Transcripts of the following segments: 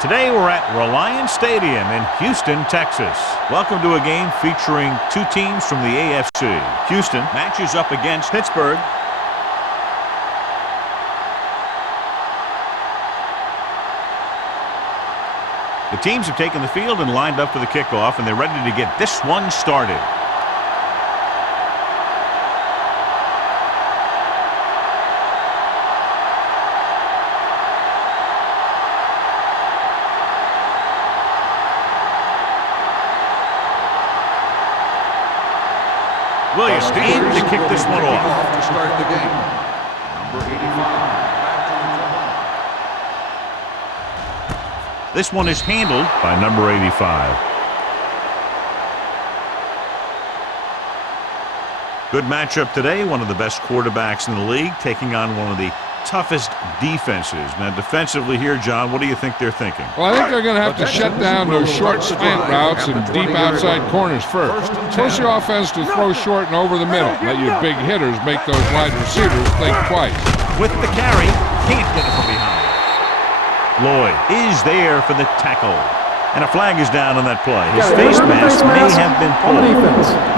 Today we're at Reliance Stadium in Houston, Texas. Welcome to a game featuring two teams from the AFC. Houston matches up against Pittsburgh. The teams have taken the field and lined up for the kickoff, and they're ready to get this one started. Williams aimed to kick this one off. To start the game. Number 85. This one is handled by number 85. Good matchup today. One of the best quarterbacks in the league taking on one of the toughest defenses. Now, defensively here, John, what do you think they're thinking? Well, I think they're going to have to shut down those short slant routes and deep outside corners first. Force the offense to throw short and over the middle. Let your big hitters make those wide receivers think twice. With the carry, can't get it from behind. Lloyd is there for the tackle. And a flag is down on that play. His face mask may have been pulled.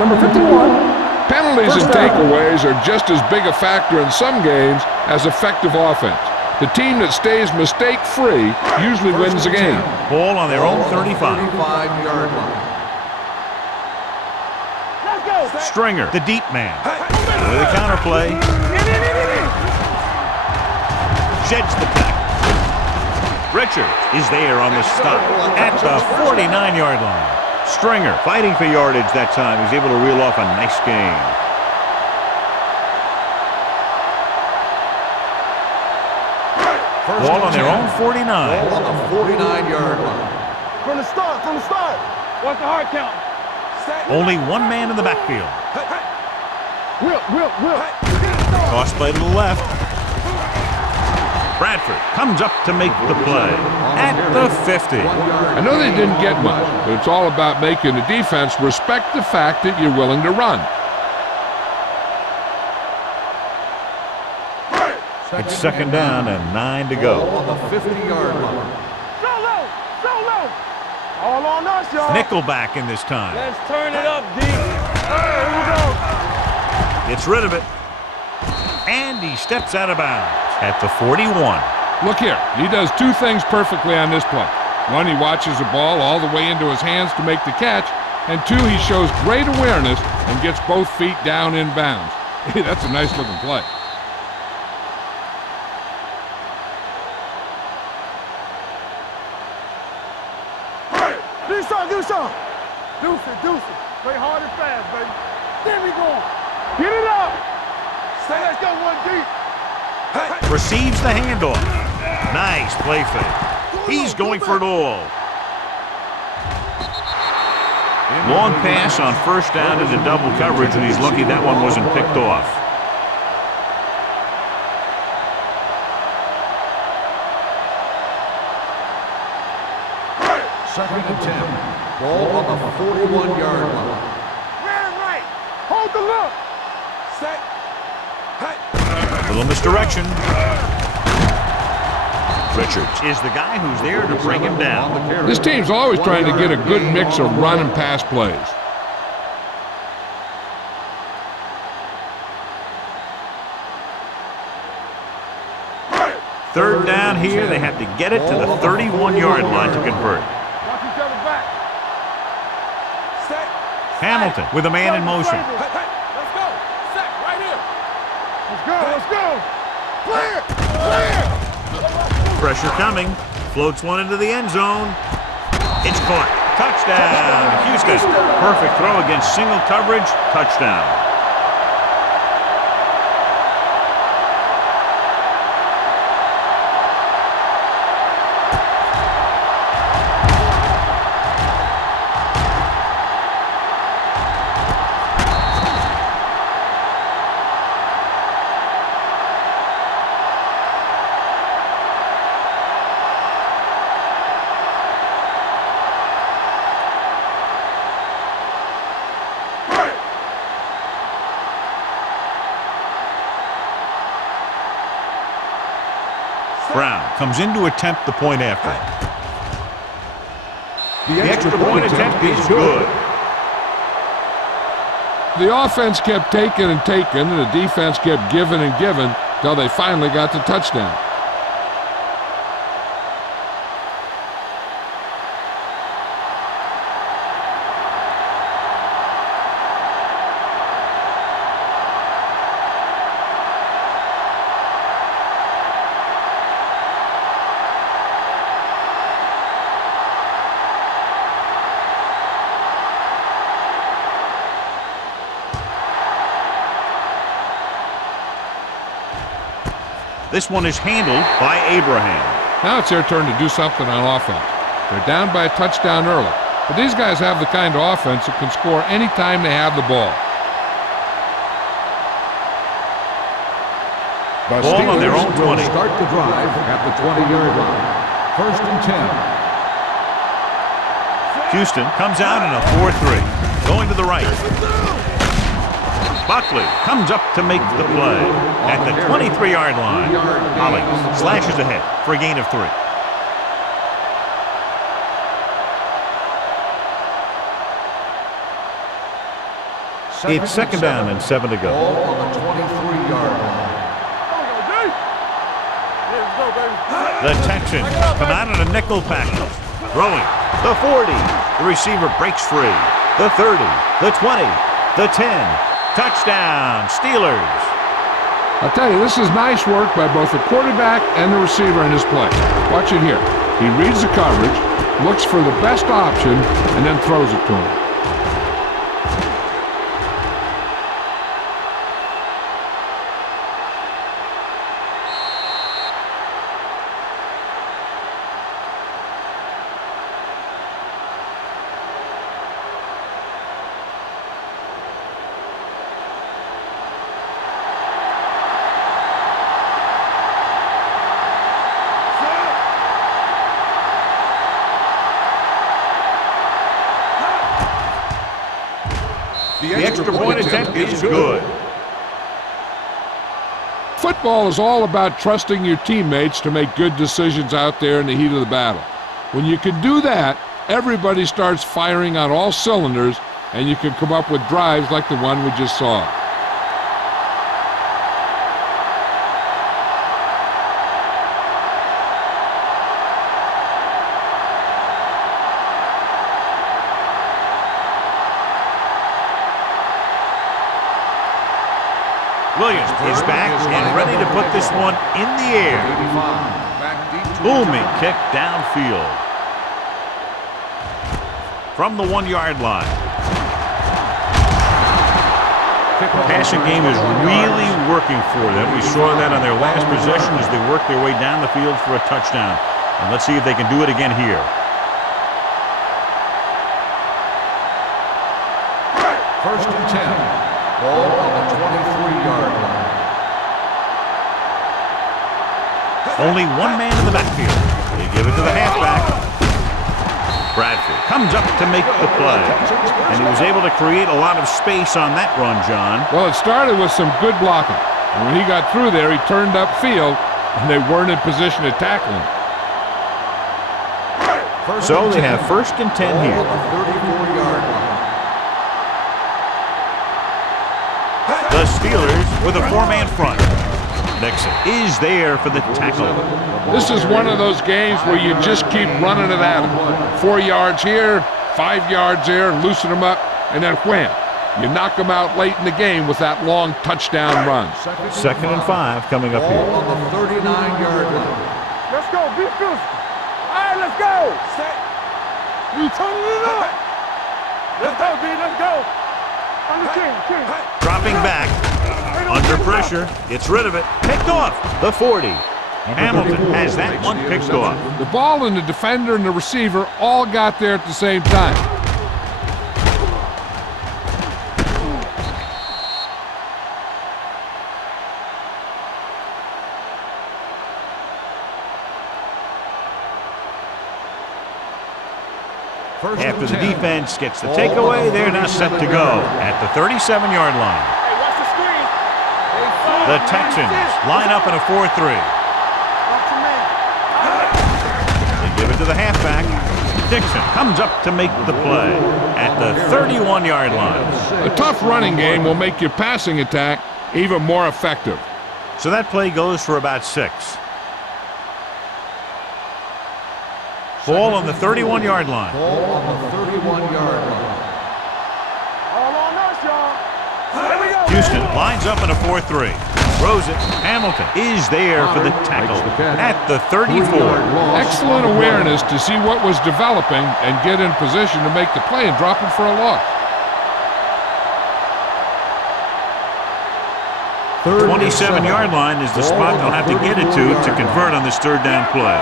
Number 51. Penalties and takeaways are just as big a factor in some games as effective offense. The team that stays mistake-free usually wins the game. Ball on their own 35. 35-yard line. Stringer, the deep man. With a counterplay. Sheds the tackle. Richard is there on the stop at the 49-yard line. Stringer fighting for yardage that time. He's able to reel off a nice gain. Ball on their own 49. Ball on the 49-yard line. From the start. What's the hard count? Only one man in the backfield. Will. Toss play to the left. Bradford comes up to make the play at the 50. I know they didn't get much, but it's all about making the defense respect the fact that you're willing to run. It's second down and 9 to go. Ball on the 50-yard line. So low. All on us, y'all. Nickelback in this time. Let's turn it up, D. Here we go. Gets rid of it. And he steps out of bounds at the 41. Look here, he does two things perfectly on this play. One, he watches the ball all the way into his hands to make the catch, and two, he shows great awareness and gets both feet down in bounds. That's a nice looking play. Do it. Play hard and fast, baby. There we go. Get it up. Let's go one deep. Receives the handoff. Nice play fake. He's going for it all. Long pass on first down into double coverage, and he's lucky that one wasn't picked off. Second and 10. Ball on the 41-yard line. Man right. Hold the look. Set. Little misdirection. Richards is the guy who's there to bring him down. This team's always trying to get a good mix of run and pass plays. Third down here, they have to get it to the 31-yard line to convert. Watch each other back. Set. Hamilton with a man in motion. Let's go. Set right here. Let's go. Clear. Pressure coming. Floats one into the end zone. It's caught. Touchdown, Houston. Perfect throw against single coverage. Touchdown. Brown comes in to attempt the point after. The extra point attempt is good. The offense kept taking and taking, and the defense kept giving and giving till they finally got the touchdown. This one is handled by Abraham. Now it's their turn to do something on offense. They're down by a touchdown early, but these guys have the kind of offense that can score anytime they have the ball. The Ball on their own 20. Will start the drive at the 20-yard line. First and 10. Houston comes out in a 4-3. Going to the right. Buckley comes up to make the play at the 23-yard line. Hollings slashes ahead for a gain of 3. It's second down and 7 to go. Ball on the 23-yard line. The Texans come out in a nickel package. Throwing the 40. The receiver breaks free. The 30. The 20. The 10. Touchdown, Steelers. I'll tell you, this is nice work by both the quarterback and the receiver in his play. Watch it here. He reads the coverage, looks for the best option, and then throws it to him. The extra point attempt is good. Football is all about trusting your teammates to make good decisions out there in the heat of the battle. When you can do that, everybody starts firing on all cylinders, and you can come up with drives like the one we just saw. Williams is back and ready to put this one in the air. Booming kick downfield. From the 1-yard line. Passing game is really working for them. We saw that on their last possession as they worked their way down the field for a touchdown. And let's see if they can do it again here. First and 10. Ball on the 23-yard line. Only one man in the backfield. They give it to the halfback. Bradford comes up to make the play. And he was able to create a lot of space on that run, John. Well, it started with some good blocking. And when he got through there, he turned upfield, and they weren't in position to tackle him. So they have first and 10 here. Ball on the 34-yard line. The Steelers with a 4-man front. Nixon is there for the tackle. This is one of those games where you just keep running it at them. 4 yards here, 5 yards there, and loosen them up, and then wham. You knock them out late in the game with that long touchdown run. Second and 5 coming up here. Ball on the 39-yard line. Let's go, be physical. All right, let's go. You turning it up. Let's go, B, let's go. On the king. Dropping back. Under pressure. Gets rid of it. Picked off. The 40. Hamilton has that one picked off. The ball and the defender and the receiver all got there at the same time. After the defense gets the takeaway, they're now set to go at the 37-yard line. Hey, watch the screen. The Texans line up in a 4-3. Watch your man. They give it to the halfback. Dixon comes up to make the play at the 31-yard line. A tough running game will make your passing attack even more effective. So that play goes for about 6. Ball on the 31-yard line. Ball on the 31-yard line. All on us, y'all. Here we go. Houston lines up in a 4-3. Throws it. Hamilton is there for the tackle at the 34. Excellent awareness to see what was developing and get in position to make the play and drop it for a loss. 27-yard line is the spot they'll have to get it to convert on this third down play.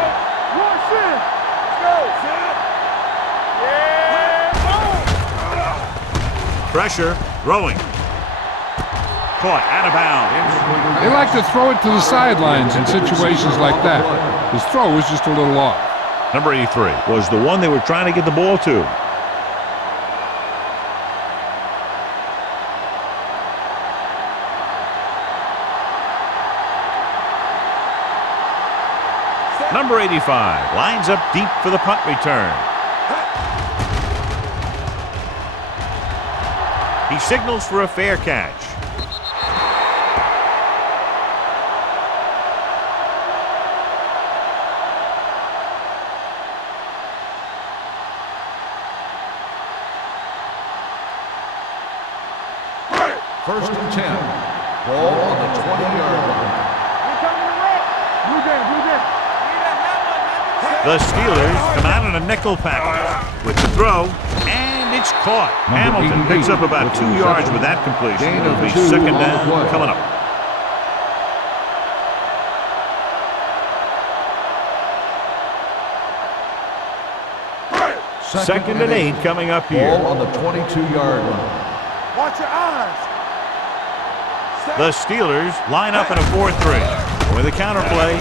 Pressure, throwing. Caught out of bounds. They like to throw it to the sidelines in situations like that. His throw was just a little off. Number 83 was the one they were trying to get the ball to. Number 85 lines up deep for the punt return. He signals for a fair catch. First and 10. Ball on the 20-yard line. The Steelers come out in a nickel package with the throw, and it's caught. Hamilton picks up about 2 yards with that completion. It'll be second down coming up. Second and 8 coming up here. Ball on the 22-yard line. Watch your eyes. The Steelers line up in a 4-3. With a counter play,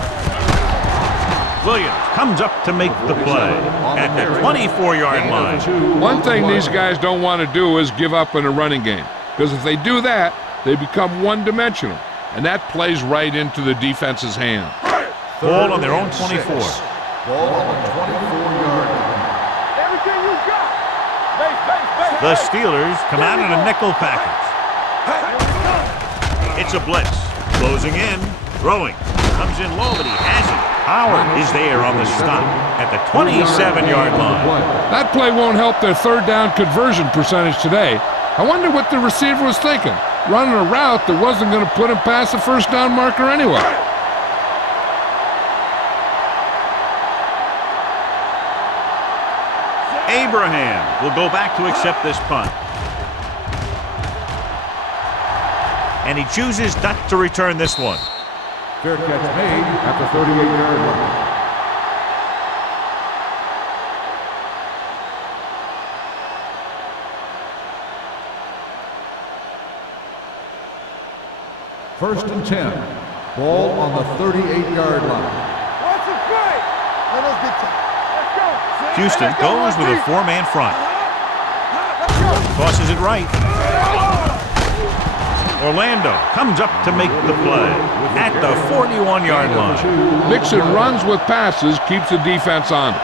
Williams comes up to make the play at the 24-yard line. One thing these guys don't want to do is give up in a running game, because if they do that, they become one-dimensional, and that plays right into the defense's hand. Ball on their own 24. Ball on the 24-yard line. Everything you got. Base. The Steelers come out in a nickel package. It's a blitz. Closing in. Throwing. Comes in low, but he has it. Howard is there on the stop at the 27-yard line. That play won't help their third down conversion percentage today. I wonder what the receiver was thinking, running a route that wasn't going to put him past the first down marker anyway. Abraham will go back to accept this punt. And he chooses not to return this one. Fair catch made at the 38-yard line. First and 10. Ball on the 38-yard line. Watch the play. Let us get to. Let's go. Houston goes with a four-man front. Let's go. Tosses it right. Orlando comes up to make the play at the 41-yard line. Mixing runs with passes keeps the defense honest.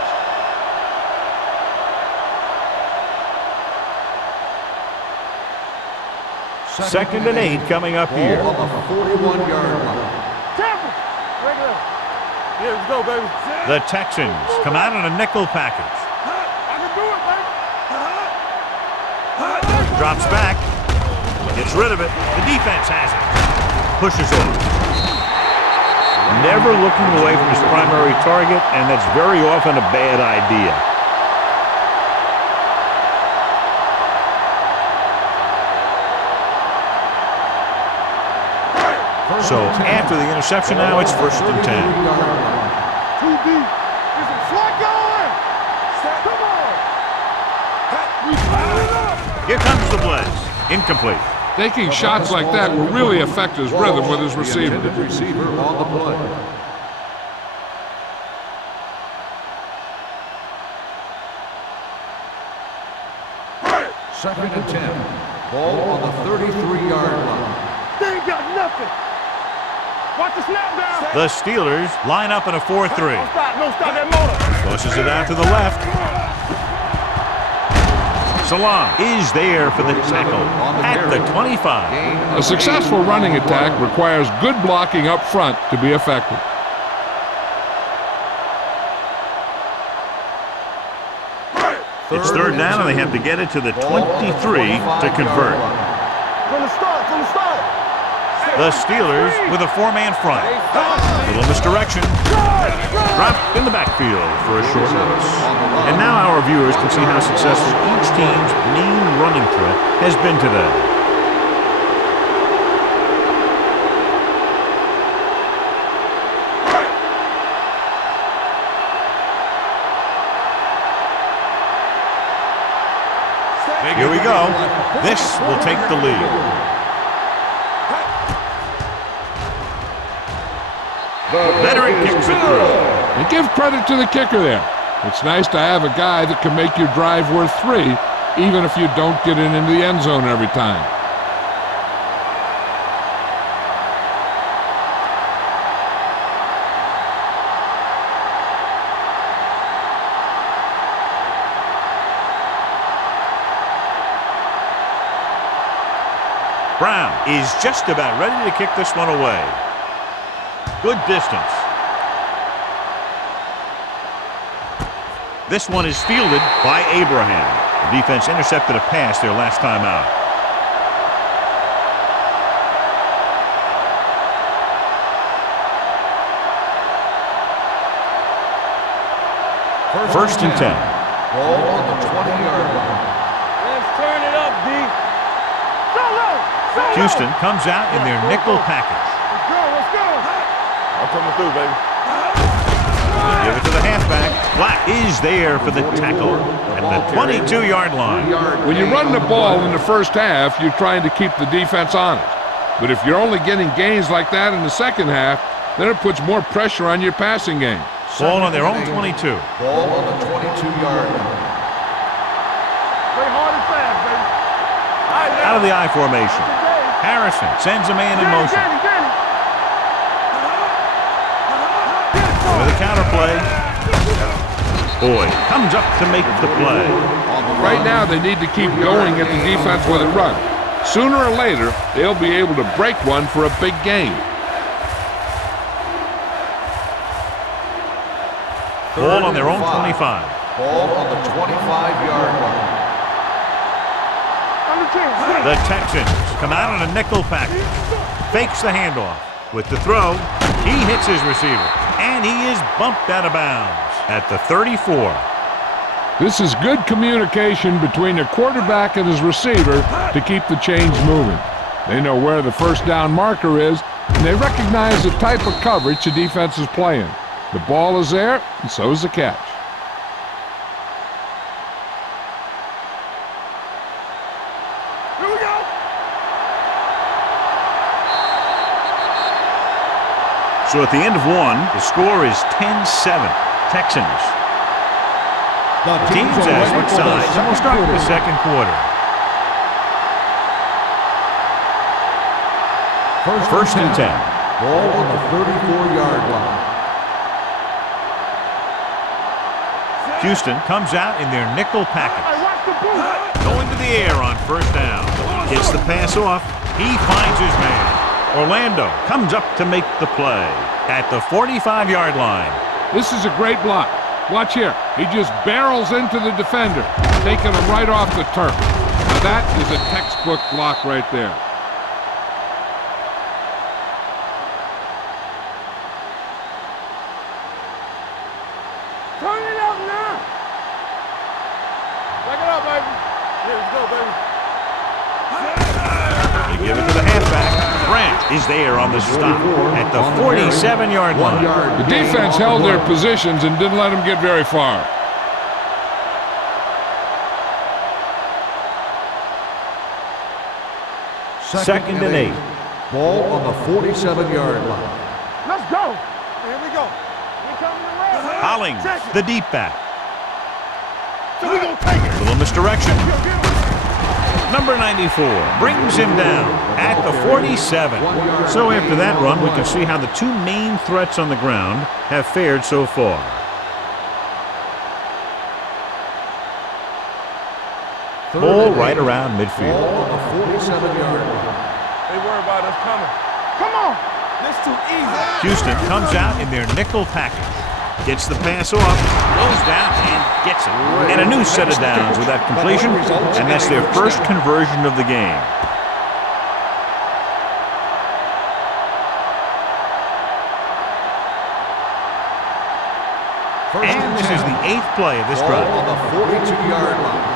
Second and 8 coming up here. Ball on the 41-yard line. Tampa. Regular. Yeah, let's go, baby. The Texans come out in a nickel package. I can do it, baby. Drops back. Gets rid of it. The defense has it. Pushes over. Never looking away from his primary target, and that's very often a bad idea. So after the interception now, it's first and 10. 2 deep. Is it slot going? Come on. We fire it up. Here comes the blitz. Incomplete. Taking shots like that will really affect his rhythm with his receiver. Receiver on the play. Second and 10. Ball on the 33-yard line. They ain't got nothing. Watch the snap down. The Steelers line up in a 4-3. Don't stop that motor. Pushes it out to the left. Salah is there for the tackle at the 25. A successful running attack requires good blocking up front to be effective. It's third down, and they have to get it to the 23 to convert. From the start. The Steelers with a four-man front. Little misdirection. Dropped in the backfield for a short loss. And now our viewers can see how successful each team's main running threat has been today. Here we go. This will take the lead. Veteran kicks it through. And give credit to the kicker there. It's nice to have a guy that can make your drive worth 3, even if you don't get it into the end zone every time. Brown is just about ready to kick this one away. Good distance. This one is fielded by Abraham. The defense intercepted a pass their last time out. First and 10. Ball on the 20-yard line. Let's turn it up, D. Solo. Houston comes out in their nickel package. Let's go. I'm coming through, baby. Give it to the halfback. Black is there for the tackle at the 22-yard line. When you run the ball in the first half, you're trying to keep the defense honest. But if you're only getting gains like that in the second half, then it puts more pressure on your passing game. Ball on their own 22. Ball on the 22-yard line. Play hard and fast, baby. Out of the I formation. Harrison sends a man in motion. With a counter play. Boyd comes up to make the play. Right now, they need to keep going at the defense with a run. Sooner or later, they'll be able to break one for a big gain. Ball on their own 25. Ball on the 25-yard line. The Texans come out on a nickel package. Fakes the handoff. With the throw, he hits his receiver. And he is bumped out of bounds at the 34. This is good communication between the quarterback and his receiver to keep the chains moving. They know where the first down marker is, and they recognize the type of coverage the defense is playing. The ball is there, and so is the catch. Here we go. So at the end of one, the score is 10-7. Texans. The teams have switched sides, and we'll start the second quarter. First and 10. Ball on the 34-yard line. Houston comes out in their nickel package. Going to the air on first down. Gets the pass off. He finds his man. Orlando comes up to make the play at the 45-yard line. This is a great block. Watch here. He just barrels into the defender, taking him right off the turf. Now that is a textbook block right there. Turn it up now. Back it up, baby. Yeah, let's go, baby. They give it to the halfback. Grant is there on the stop at the 47-yard line. The defense held their positions and didn't let them get very far. Second and 8. Ball on the 47-yard line. Let's go. Here we go. We coming around. Hollings, the deep back. So we gonna take it. Little misdirection. Number 94 brings him down at the 47. So after that run, we can see how the two main threats on the ground have fared so far. Ball right around midfield. Ball on the 47-yard line. They worry about us coming. Come on. This too easy. Houston comes out in their nickel package. Gets the pass off, goes down and gets it. And a new set of downs with that completion, and that's their first conversion of the game. And this is the 8th play of this drive. Ball on the 42-yard line.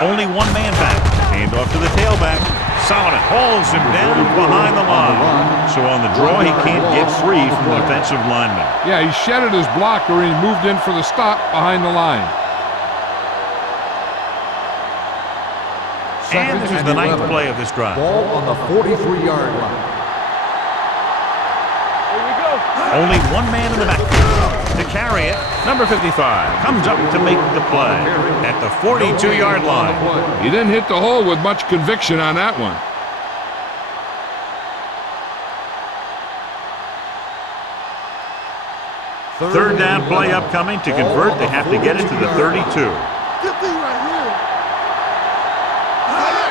Only one man back. Hand off to the tailback. Solomon hauls him down behind the line. So on the draw, he can't get free from the defensive lineman. Yeah, he shedded his blocker and he moved in for the stop behind the line. And this is the 9th play of this drive. Ball on the 43-yard line. Only one man in the backfield. To carry it, number 55 comes up to make the play at the 42-yard line. He didn't hit the hole with much conviction on that one. Third down play upcoming. To convert, they have to get it to the 32.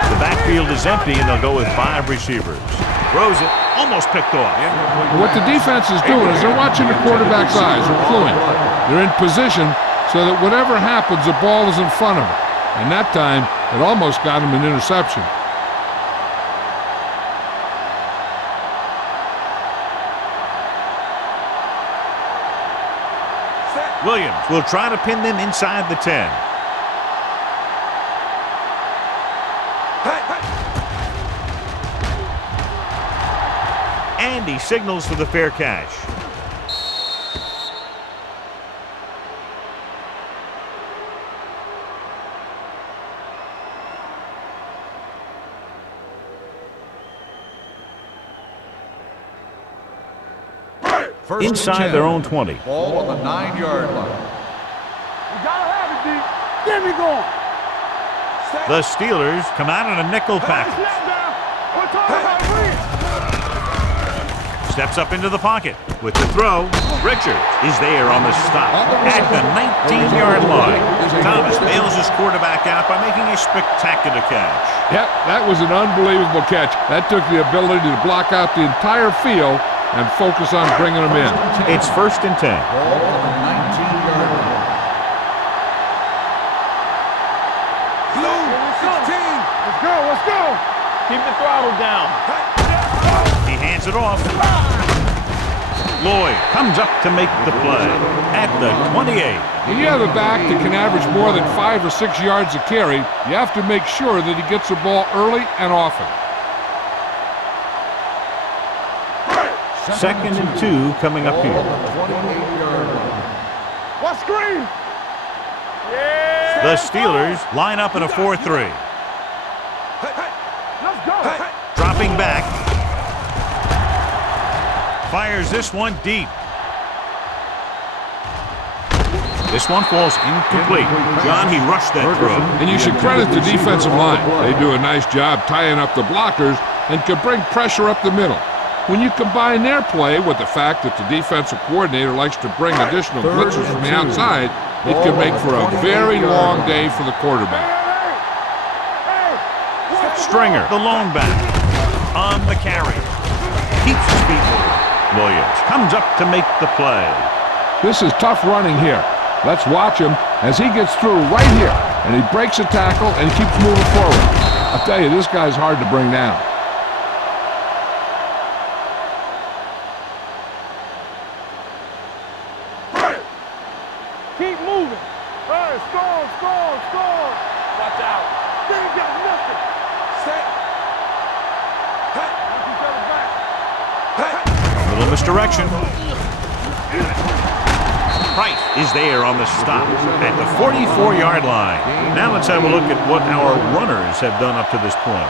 The backfield is empty, and they'll go with 5 receivers. Throws it, almost picked off. What the defense is doing is they're watching the quarterback's eyes. They're cluing. They're in position so that whatever happens, the ball is in front of them. And that time, it almost got him an interception. Williams will try to pin them inside the 10. And he signals for the fair catch. Inside their own 20. Ball on the 9-yard line. You gotta have it, D. Get me going. The Steelers come out in a nickel package. Steps up into the pocket with the throw. Richard is there on the stop at the 19-yard line. Thomas bails his quarterback out by making a spectacular catch. Yep, that was an unbelievable catch. That took the ability to block out the entire field and focus on bringing them in. It's 1st and 10. Ball on the 19-yard line. Let's go. Keep the throttle down. He hands it off. Lloyd comes up to make the play at the 28. When you have a back that can average more than 5 or 6 yards a carry, you have to make sure that he gets the ball early and often. 2nd and 2 coming up here. What screen? Yeah. The Steelers line up in a 4-3. Let's go. Dropping back. Fires this one deep. This one falls incomplete. John, he rushed that throw. And you should credit the defensive line. They do a nice job tying up the blockers and can bring pressure up the middle. When you combine their play with the fact that the defensive coordinator likes to bring additional blitzers from the outside, it can make for a very long day for the quarterback. Stringer, the lone back, on the carry. Keeps his feet moving. Williams comes up to make the play. This is tough running here. Let's watch him as he gets through right here, and he breaks a tackle and keeps moving forward. I'll tell you, this guy's hard to bring down. Keep moving. Hey, score. Watch out. They ain't got nothing. Set. Watch each other back. A little misdirection. Price is there on the stop at the 44-yard line. Now let's have a look at what our runners have done up to this point.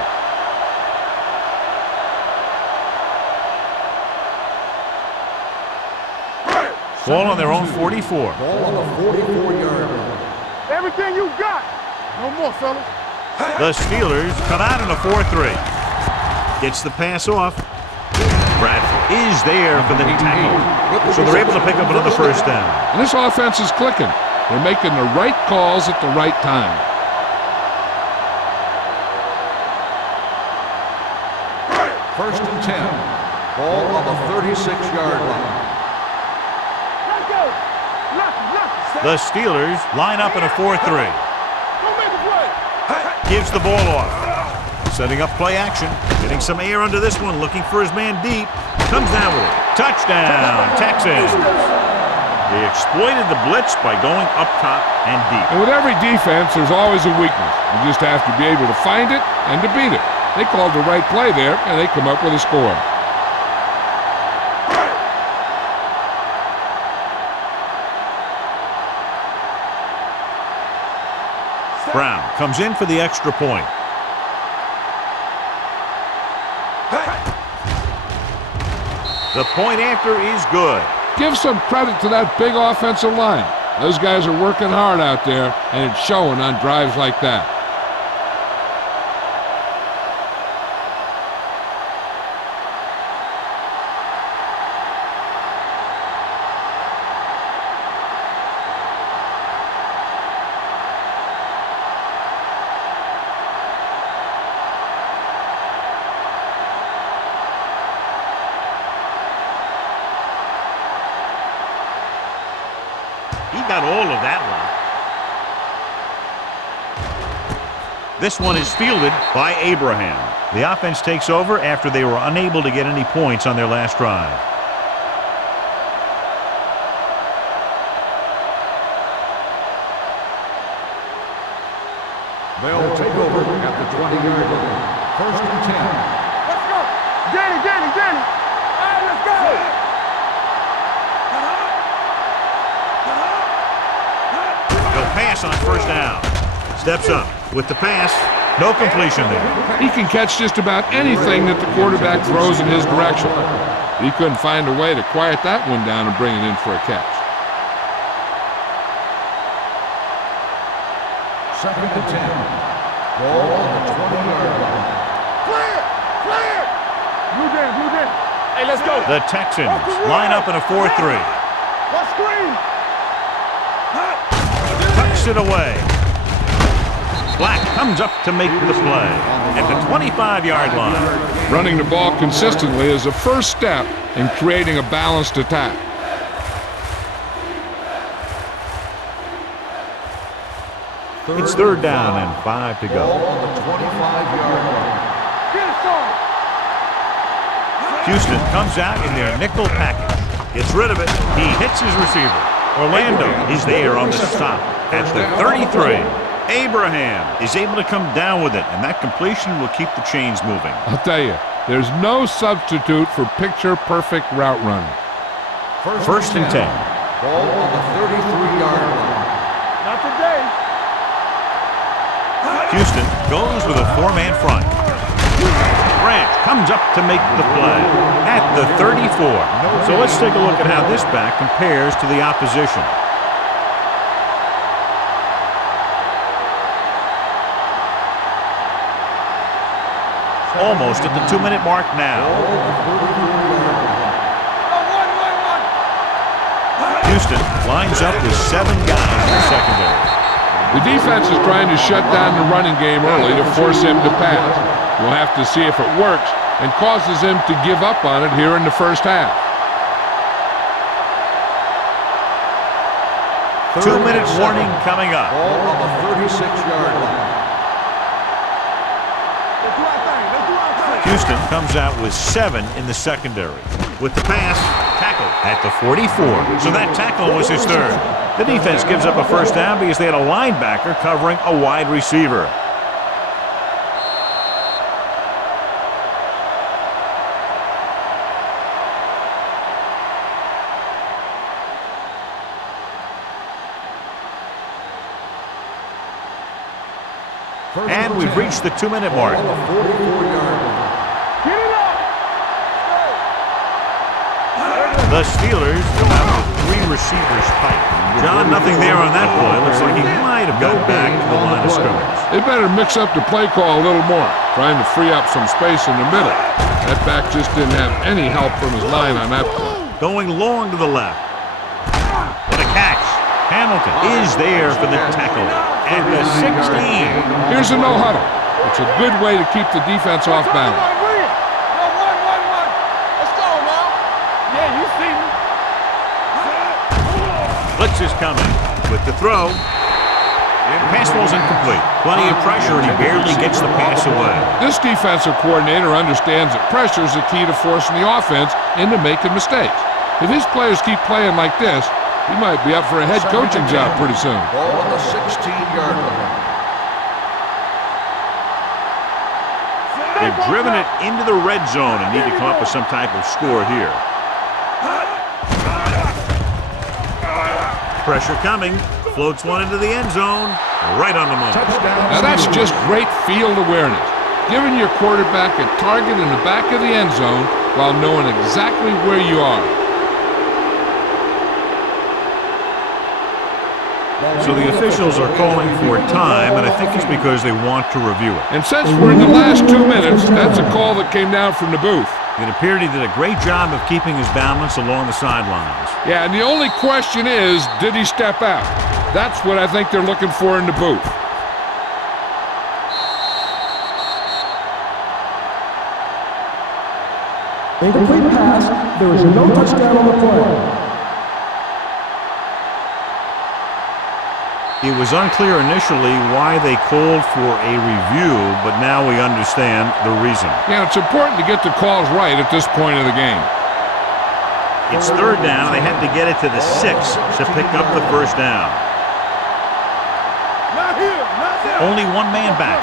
Ball on their own 44. Ball on the 44-yard line. Everything you got. No more, fellas. The Steelers come out in a 4-3. Gets the pass off. Bradford is there for the tackle. So they're able to pick up another first down. And this offense is clicking. They're making the right calls at the right time. First and 10. Ball on the 36-yard line. Let's go. Lock. The Steelers line up in a 4-3. Go make a play. Gives the ball off. Setting up play action. Getting some air under this one. Looking for his man deep. Comes down with it. Touchdown, Texans. They exploited the blitz by going up top and deep. And with every defense, there's always a weakness. You just have to be able to find it and to beat it. They called the right play there, and they come up with a score. Brown comes in for the extra point. The point after is good. Give some credit to that big offensive line. Those guys are working hard out there, and it's showing on drives like that. He got all of that one. This one is fielded by Abraham. The offense takes over after they were unable to get any points on their last drive. They'll take over at the 20-yard line. First and 10. Let's go. Danny. All right, let's go. Pass on first down. Steps up with the pass. No completion there. He can catch just about anything that the quarterback throws in his direction. He couldn't find a way to quiet that one down and bring it in for a catch. Second and 10. Ball on the 20-yard line. Clear. Blue jam. Hey, let's go. The Texans line up in a 4-3. Let's screen. Tucks it away. Black comes up to make the play at the 25-yard line. Running the ball consistently is the first step in creating a balanced attack. It's third down and 5 to Ball go. on the 25-yard line. Get it started. Houston comes out in their nickel package. Gets rid of it. He hits his receiver. Orlando is there on the stop at the 33. Abraham is able to come down with it, and that completion will keep the chains moving. I'll tell you, there's no substitute for picture-perfect route running. First and 10. Ball on the 33-yard line. Not today. Houston goes with a 4-man front. Branch comes up to make the play at the 34. So let's take a look at how this back compares to the opposition. Almost at the 2-minute mark now. Houston lines up with 7 guys in the secondary. The defense is trying to shut down the running game early to force him to pass. We'll have to see if it works and causes him to give up on it here in the first half. 2-minute warning coming up. Ball on the 36-yard line. Houston comes out with 7 in the secondary. With the pass, tackle at the 44. So that tackle was his third. The defense gives up a first down because they had a linebacker covering a wide receiver. And we've reached the 2-minute mark. On the 44-yard line. Get it up. The Steelers come out with 3 receivers tight. John, nothing there on that play. Looks like he might have gotten back to the line of scrimmage. They better mix up the play call a little more, trying to free up some space in the middle. That back just didn't have any help from his line on that play. Going long to the left. With a catch. Hamilton is there for the tackle at the 16. Here's a no huddle. It's a good way to keep the defense off balance. Let's go now. Yeah, you see me. Blitz is coming with the throw. Pass ball's incomplete. Plenty of pressure, and he barely gets the pass away. This defensive coordinator understands that pressure is the key to forcing the offense into making mistakes. If his players keep playing like this, he might be up for a head coaching job pretty soon. Ball on the 16-yard line. They've driven it into the red zone and need to come up with some type of score here. Pressure coming. Floats one into the end zone. Right on the money. Now that's just great field awareness. Giving your quarterback a target in the back of the end zone while knowing exactly where you are. So the officials are calling for time, and I think it's because they want to review it. And since we're in the last 2 minutes, that's a call that came down from the booth. It appeared he did a great job of keeping his balance along the sidelines. Yeah, and the only question is, did he step out? That's what I think they're looking for in the booth. Incomplete pass. There is no touchdown on the play. It was unclear initially why they called for a review, but now we understand the reason. Yeah, it's important to get the calls right at this point of the game. It's third down. They had to get it to the 6 to pick up the first down. Not here. Not there. Only one man back.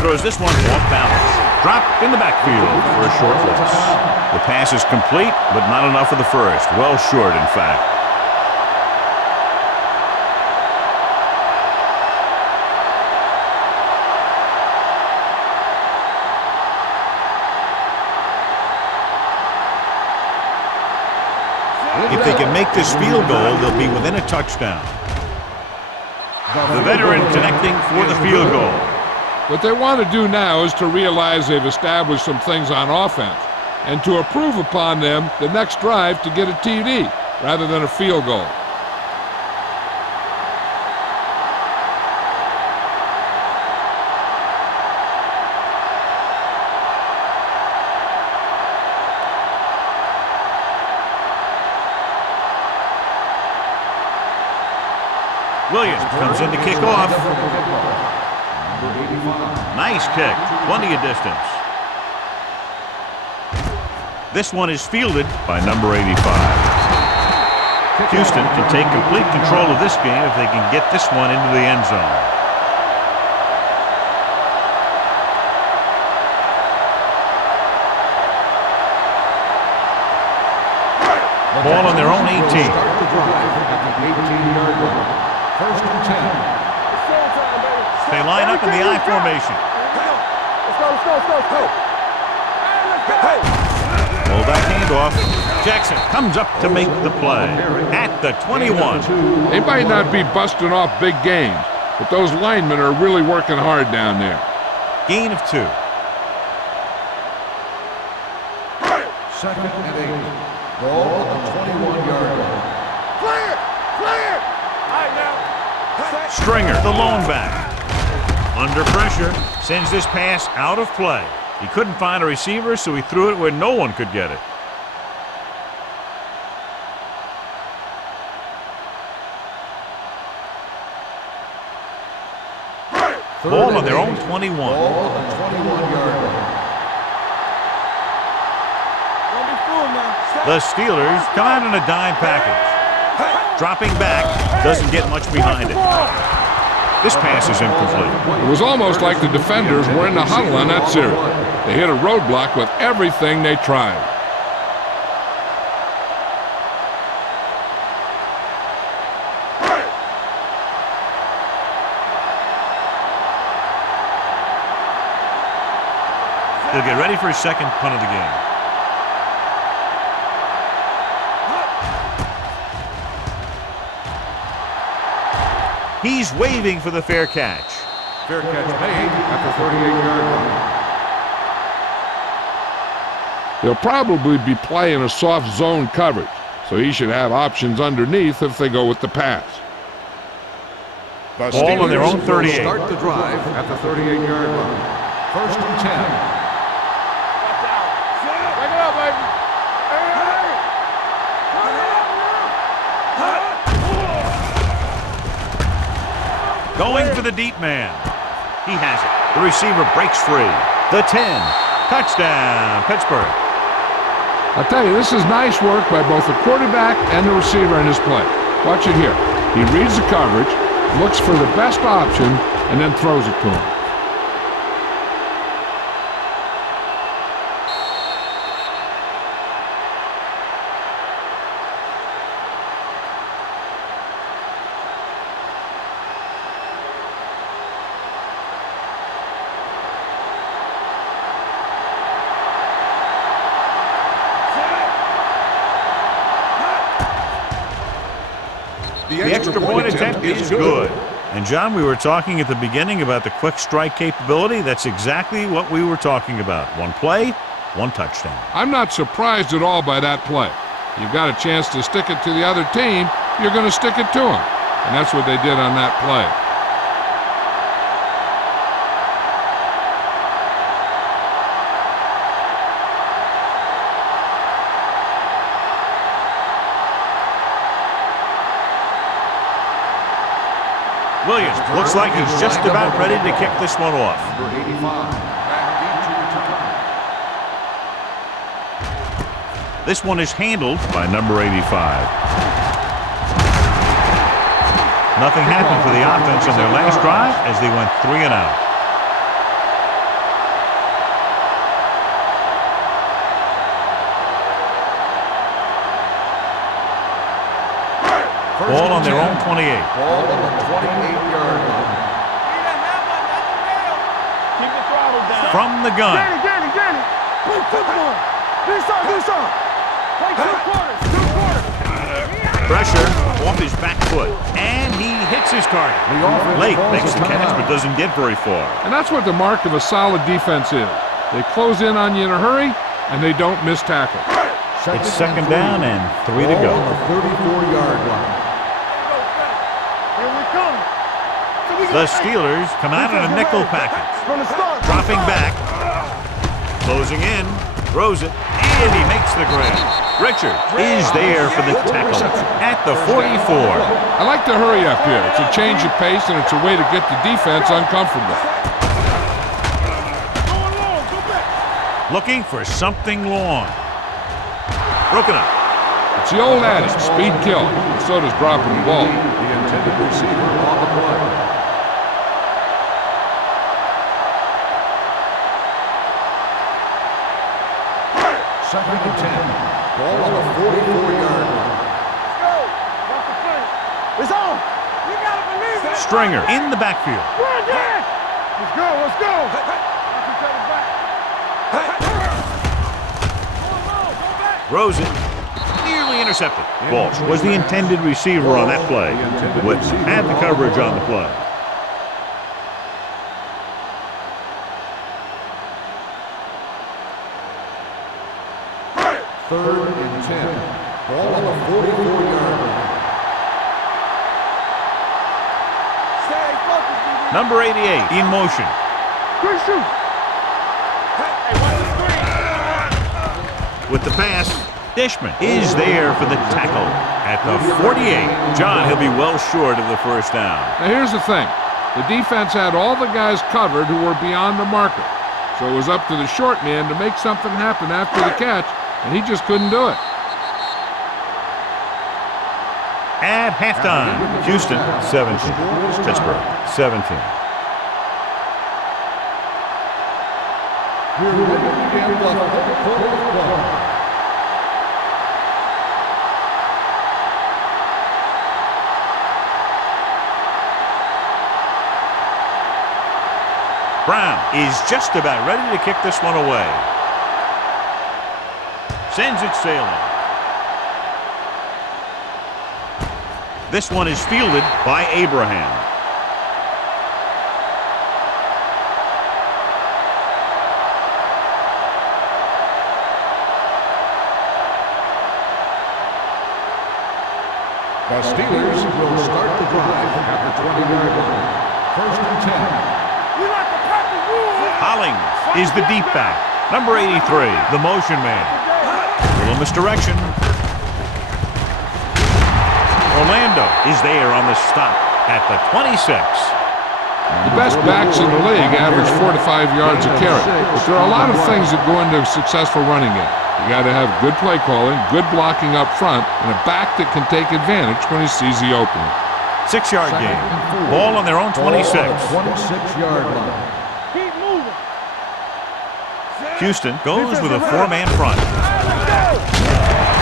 Throws this one off balance. Dropped in the backfield for a short loss. The pass is complete, but not enough for the first. Well short, in fact. If they can make this field goal, they'll be within a touchdown. The veteran connecting for the field goal. What they want to do now is to realize they've established some things on offense and to improve upon them the next drive to get a TD rather than a field goal. Williams comes in to kick off. Nice kick. Plenty of distance. This one is fielded by number 85. Houston can take complete control of this game if they can get this one into the end zone. Ball on their own 18. First and 10. They line up in the I formation. Let's go. Pull that handoff. Jackson comes up to make the play at the 21. They might not be busting off big games, but those linemen are really working hard down there. Gain of 2. Second and 8. Ball on the 21-yard line. Clear. All right, now. Stringer, the lone back. Under pressure, sends this pass out of play. He couldn't find a receiver, so he threw it where no one could get it. Ball on their own 21. Ball on the 21-yard line. Don't be fooled now. The Steelers come out in a dime package. Dropping back, doesn't get much behind it. This pass is incomplete. It was almost like the defenders were in the huddle on that series. They hit a roadblock with everything they tried. They'll get ready for his second punt of the game. He's waving for the fair catch. Fair catch made at the 38-yard line. They'll probably be playing a soft zone coverage, so he should have options underneath if they go with the pass. The Ball on their own Steelers will 38. Start the drive at the 38-yard line. First and 10. Break it up, baby. Going for the deep man. He has it. The receiver breaks free. The 10. Touchdown, Pittsburgh. I'll tell you, this is nice work by both the quarterback and the receiver in this play. Watch it here. He reads the coverage, looks for the best option, and then throws it to him. The extra point attempt is good. And, John, we were talking at the beginning about the quick strike capability. That's exactly what we were talking about. One play, one touchdown. I'm not surprised at all by that play. You've got a chance to stick it to the other team, you're going to stick it to them. And that's what they did on that play. Williams looks like he's just about ready to kick this one off. Number 85. Back deep to return. This one is handled by number 85. Nothing happened for the offense on their last drive as they went 3 and out. Ball on their own 28. Ball on the 28-yard line. Keep the throttle down. From the gun. Get it. Play football. Do some. Play 2 quarters. Pressure off his back foot. And he hits his target. Late makes the catch but doesn't get very far. And that's what the mark of a solid defense is. They close in on you in a hurry, and they don't miss tackle. It's second down and 3 to go. Ball on the 34-yard line. Here we come. The Steelers come out in a nickel package. From the start. Dropping back. Closing in. Throws it. And he makes the grab. Richard is there for the tackle at the 44. I like to hurry up here. It's a change of pace, and it's a way to get the defense uncomfortable. Looking for something long. Broken up. It's the old adage, speed kills. So does dropping the ball. The intended receiver on the play. Second and 10. Ball on the 44-yard line. It's on. You gotta believe it. Stringer in the backfield. Let's go. Throws it. Nearly intercepted. Walsh was the intended receiver on that play. Woods had the coverage on the play. Third and 10. Ball on the 44-yard line. Stay focused, DB. Number 88 in motion. Good shoot. With the pass, Dishman is there for the tackle at the 48. John, he'll be well short of the first down. Now here's the thing. The defense had all the guys covered who were beyond the marker. So it was up to the short man to make something happen after the catch, and he just couldn't do it. At halftime, Houston 17, Pittsburgh 17. We're ready to begin the fourth quarter. Brown is just about ready to kick this one away. Sends it sailing. This one is fielded by Abraham. The Steelers will start the drive at the 20-yard line. First and 10. We like to pack the rules. Hollings is the deep back. Number 83, the motion man. Little misdirection. Orlando is there on the stop at the 26. The best backs in the league average 4 to 5 yards a carry, but there are a lot of things that go into a successful running game. You got to have good play calling, good blocking up front, and a back that can take advantage when he sees the opening. 6-yard gain. Ball on their own 26. 26-yard line. Keep moving. Houston goes with a 4-man front.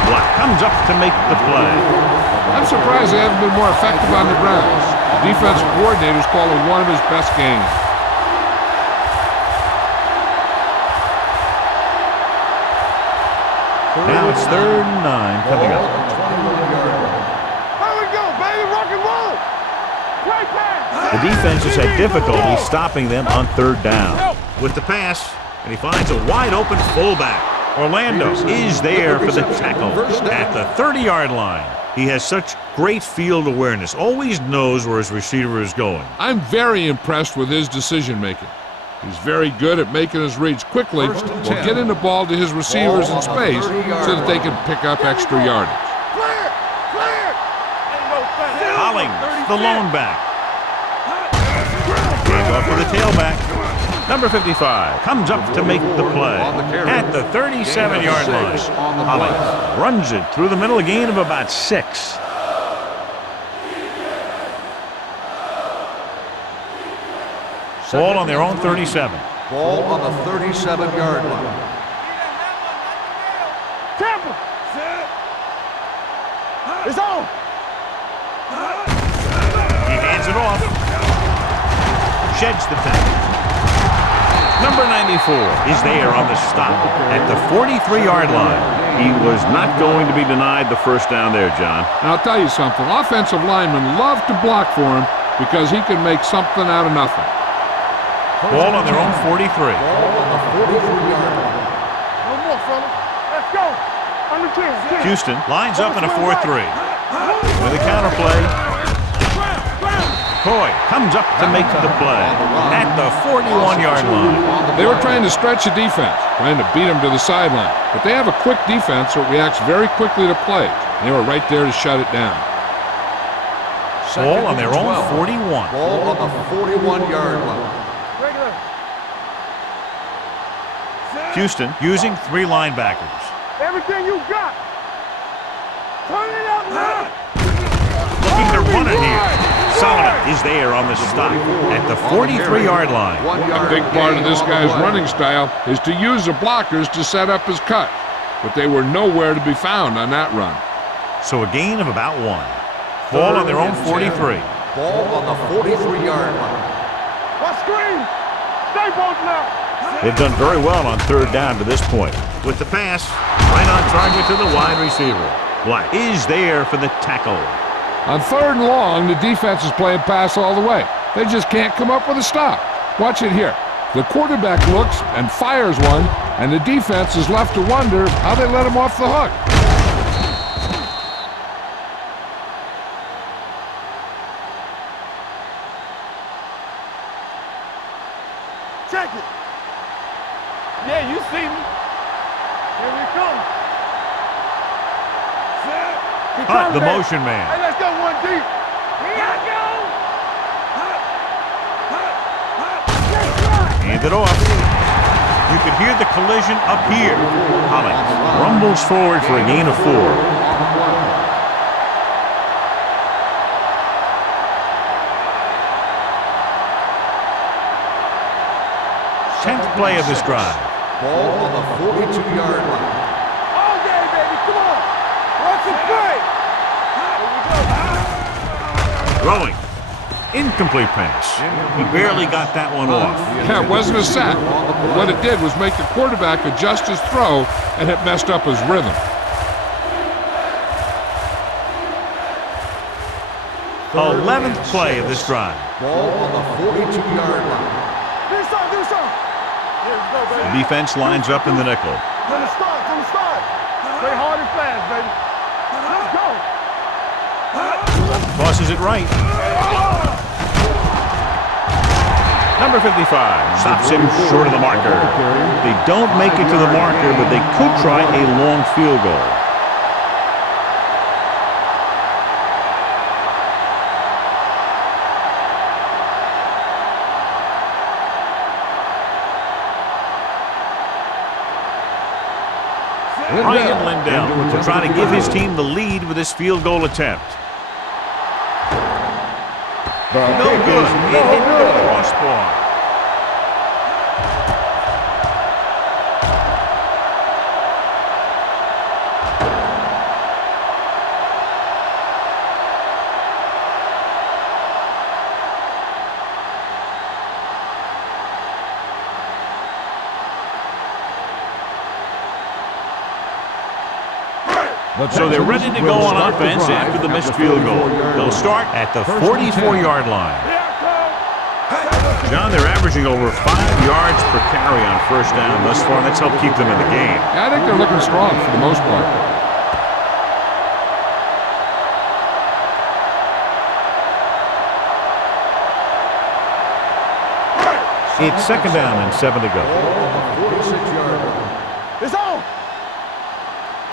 Black comes up to make the play. I'm surprised they haven't been more effective on the ground. The defensive coordinator's calling one of his best games. Now it's 3rd and 9 coming up. There we go, baby. Rock and roll. Right pass. The defense has had difficulty stopping them on 3rd down. With the pass, and he finds a wide-open fullback. Orlando is there for the tackle at the 30-yard line. He has such great field awareness, always knows where his receiver is going. I'm very impressed with his decision-making. He's very good at making his reads quickly while getting the ball to his receivers in space so that they can pick up extra yardage. Clear. Clear. Hollings, the lone back. Hands off for the tailback. Number 55 comes up to make the play at the 37-yard line. Hollings runs it through the middle, a gain of about 6. Ball on their own 37. Ball on the 37-yard line. Tampa. It's on. He hands it off. Sheds the tackle. Number 94 is there on the stop at the 43-yard line. He was not going to be denied the first down there, John. And I'll tell you something, offensive linemen love to block for him because he can make something out of nothing. Ball on their own 43. Ball on the 43-yard line. No more, fellas. Let's go. Under 10. Houston lines up in a 4-3. With a counterplay. Coy comes up to make the play at the 41-yard line. They were trying to stretch the defense, trying to beat them to the sideline. But they have a quick defense that reacts very quickly to plays. They were right there to shut it down. Ball on their own 41. Ball on the 41-yard line. Houston using 3 linebackers. Everything you got. Turn it out now. Looking to run it here. Solomon is there on the stop at the 43-yard line. A big part of this guy's running style is to use the blockers to set up his cut. But they were nowhere to be found on that run. So a gain of about 1. Ball on their own 43. Ball on the 43-yard line. What screen? Stay both now. They've done very well on 3rd down to this point. With the pass, right on target to the wide receiver. Black is there for the tackle. On 3rd and long, the defense is playing pass all the way. They just can't come up with a stop. Watch it here. The quarterback looks and fires one, and the defense is left to wonder how they let him off the hook. Check it. Yeah, you see me. Here we come. The motion man. Hey, let's go one deep. Here I go. Hand it off. You can hear the collision up here. Hollings rumbles forward for a gain of 4. 10th play of this drive. Ball on the 42-yard line. All day, baby. Come on. Watch it play. Throwing. Incomplete pass. He barely got that one off. Yeah, it wasn't a sack. What it did was make the quarterback adjust his throw, and it messed up his rhythm. The 11th play of this drive. Ball on the 42-yard line. Do something. Here we go, baby. The defense lines up in the nickel. From the start. Stay hard and fast, baby. Let's go. Tosses it right. Number 55 stops him short of the marker. They don't make it to the marker, but they could try a long field goal. Ryan Lindell will try to give his team the lead with this field goal attempt. No good. It hit the crossbar. So they're ready to go on offense after the missed field goal. They'll start at the 44-yard line. John, they're averaging over 5 yards per carry on first down thus far. That's helped keep them in the game. Yeah, I think they're looking strong for the most part. It's second down and 7 to go. 46-yard line. It's on.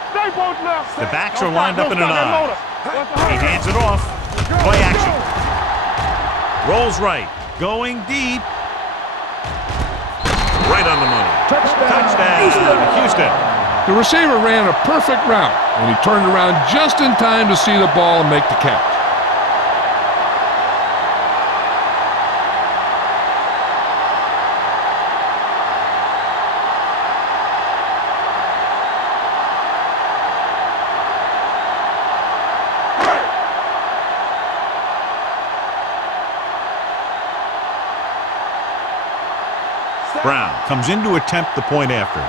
Stay both left. The backs are lined up in an I. He hands it off. Play action. Rolls right. Going deep. Right on the money. Touchdown, Houston. The receiver ran a perfect route, and he turned around just in time to see the ball and make the catch. Brown comes in to attempt the point after.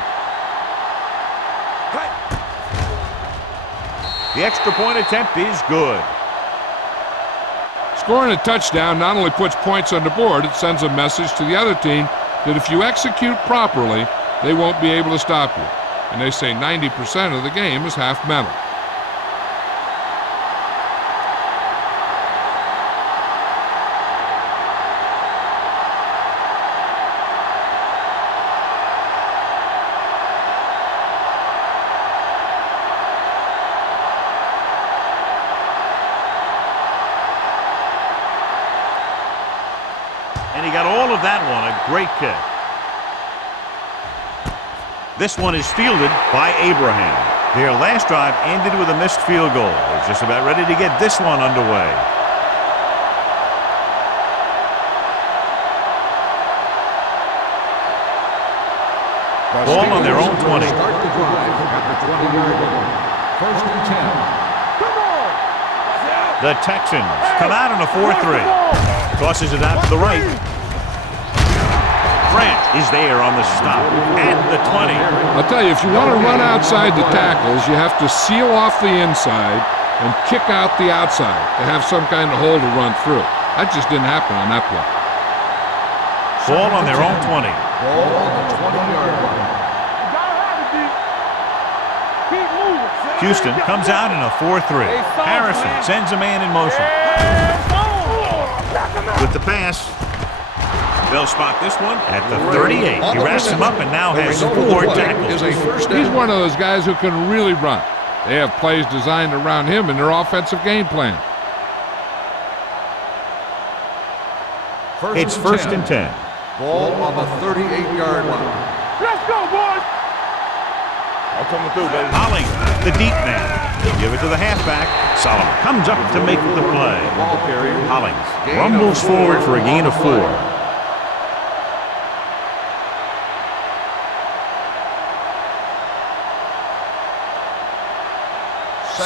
The extra point attempt is good. Scoring a touchdown not only puts points on the board, it sends a message to the other team that if you execute properly, they won't be able to stop you. And they say 90% of the game is half mental. And he got all of that one. A great kick. This one is fielded by Abraham. Their last drive ended with a missed field goal. They're just about ready to get this one underway. Ball on their own 20. Start the drive at the 20-yard line. First and 10. Come on. The Texans come out on a 4-3. Tosses it out to the right. Grant is there on the stop at the 20. I'll tell you, if you want to run outside the tackles, you have to seal off the inside and kick out the outside to have some kind of hole to run through. That just didn't happen on that play. Ball on their own 20. Ball on the 20-yard line. Keep moving. Houston comes out in a 4-3. Harrison sends a man in motion. With the pass, they'll spot this one at the 38. He wraps him up and now has 4 tackles. He's one of those guys who can really run. They have plays designed around him in their offensive game plan. It's first and 10. Ball on the 38-yard line. Let's go, boys. I'm coming through, baby. Holly, the deep man. They give it to the halfback. Solomon comes up to make the play. Hollings rumbles forward for a gain of 4.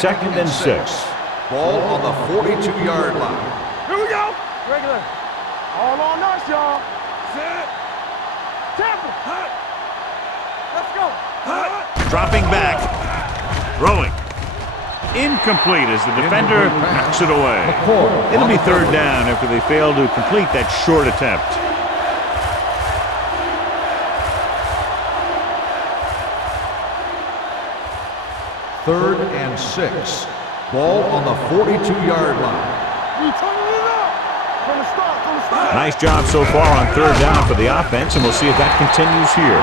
Second and 6. Ball on the 42-yard line. Here we go. Regular. All on us, y'all. Set. Temple. Let's go. Dropping back. Throwing. Incomplete as the defender knocks it away. It'll be third down after they fail to complete that short attempt. Third and 6. Ball on the 42-yard line. You turning it up. From the start, from the start. Nice job so far on third down for the offense, and we'll see if that continues here.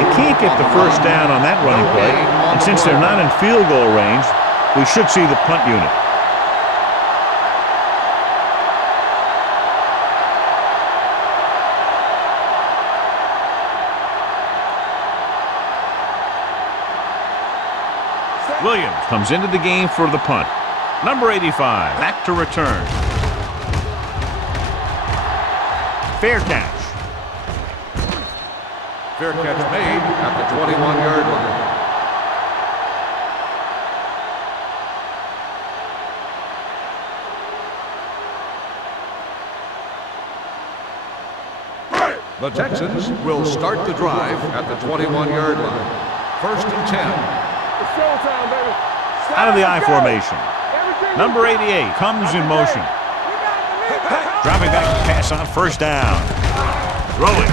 They can't get the first down on that running play, and since they're not in field goal range, we should see the punt unit. Williams comes into the game for the punt. Number 85, back to return. Fair catch. Fair catch made at the 21-yard line. The Texans will start the drive at the 21-yard line. 1st and 10. It's showtime, baby. Out of the I formation. Number 88 comes in motion. Dropping back to pass on first down. Throwing.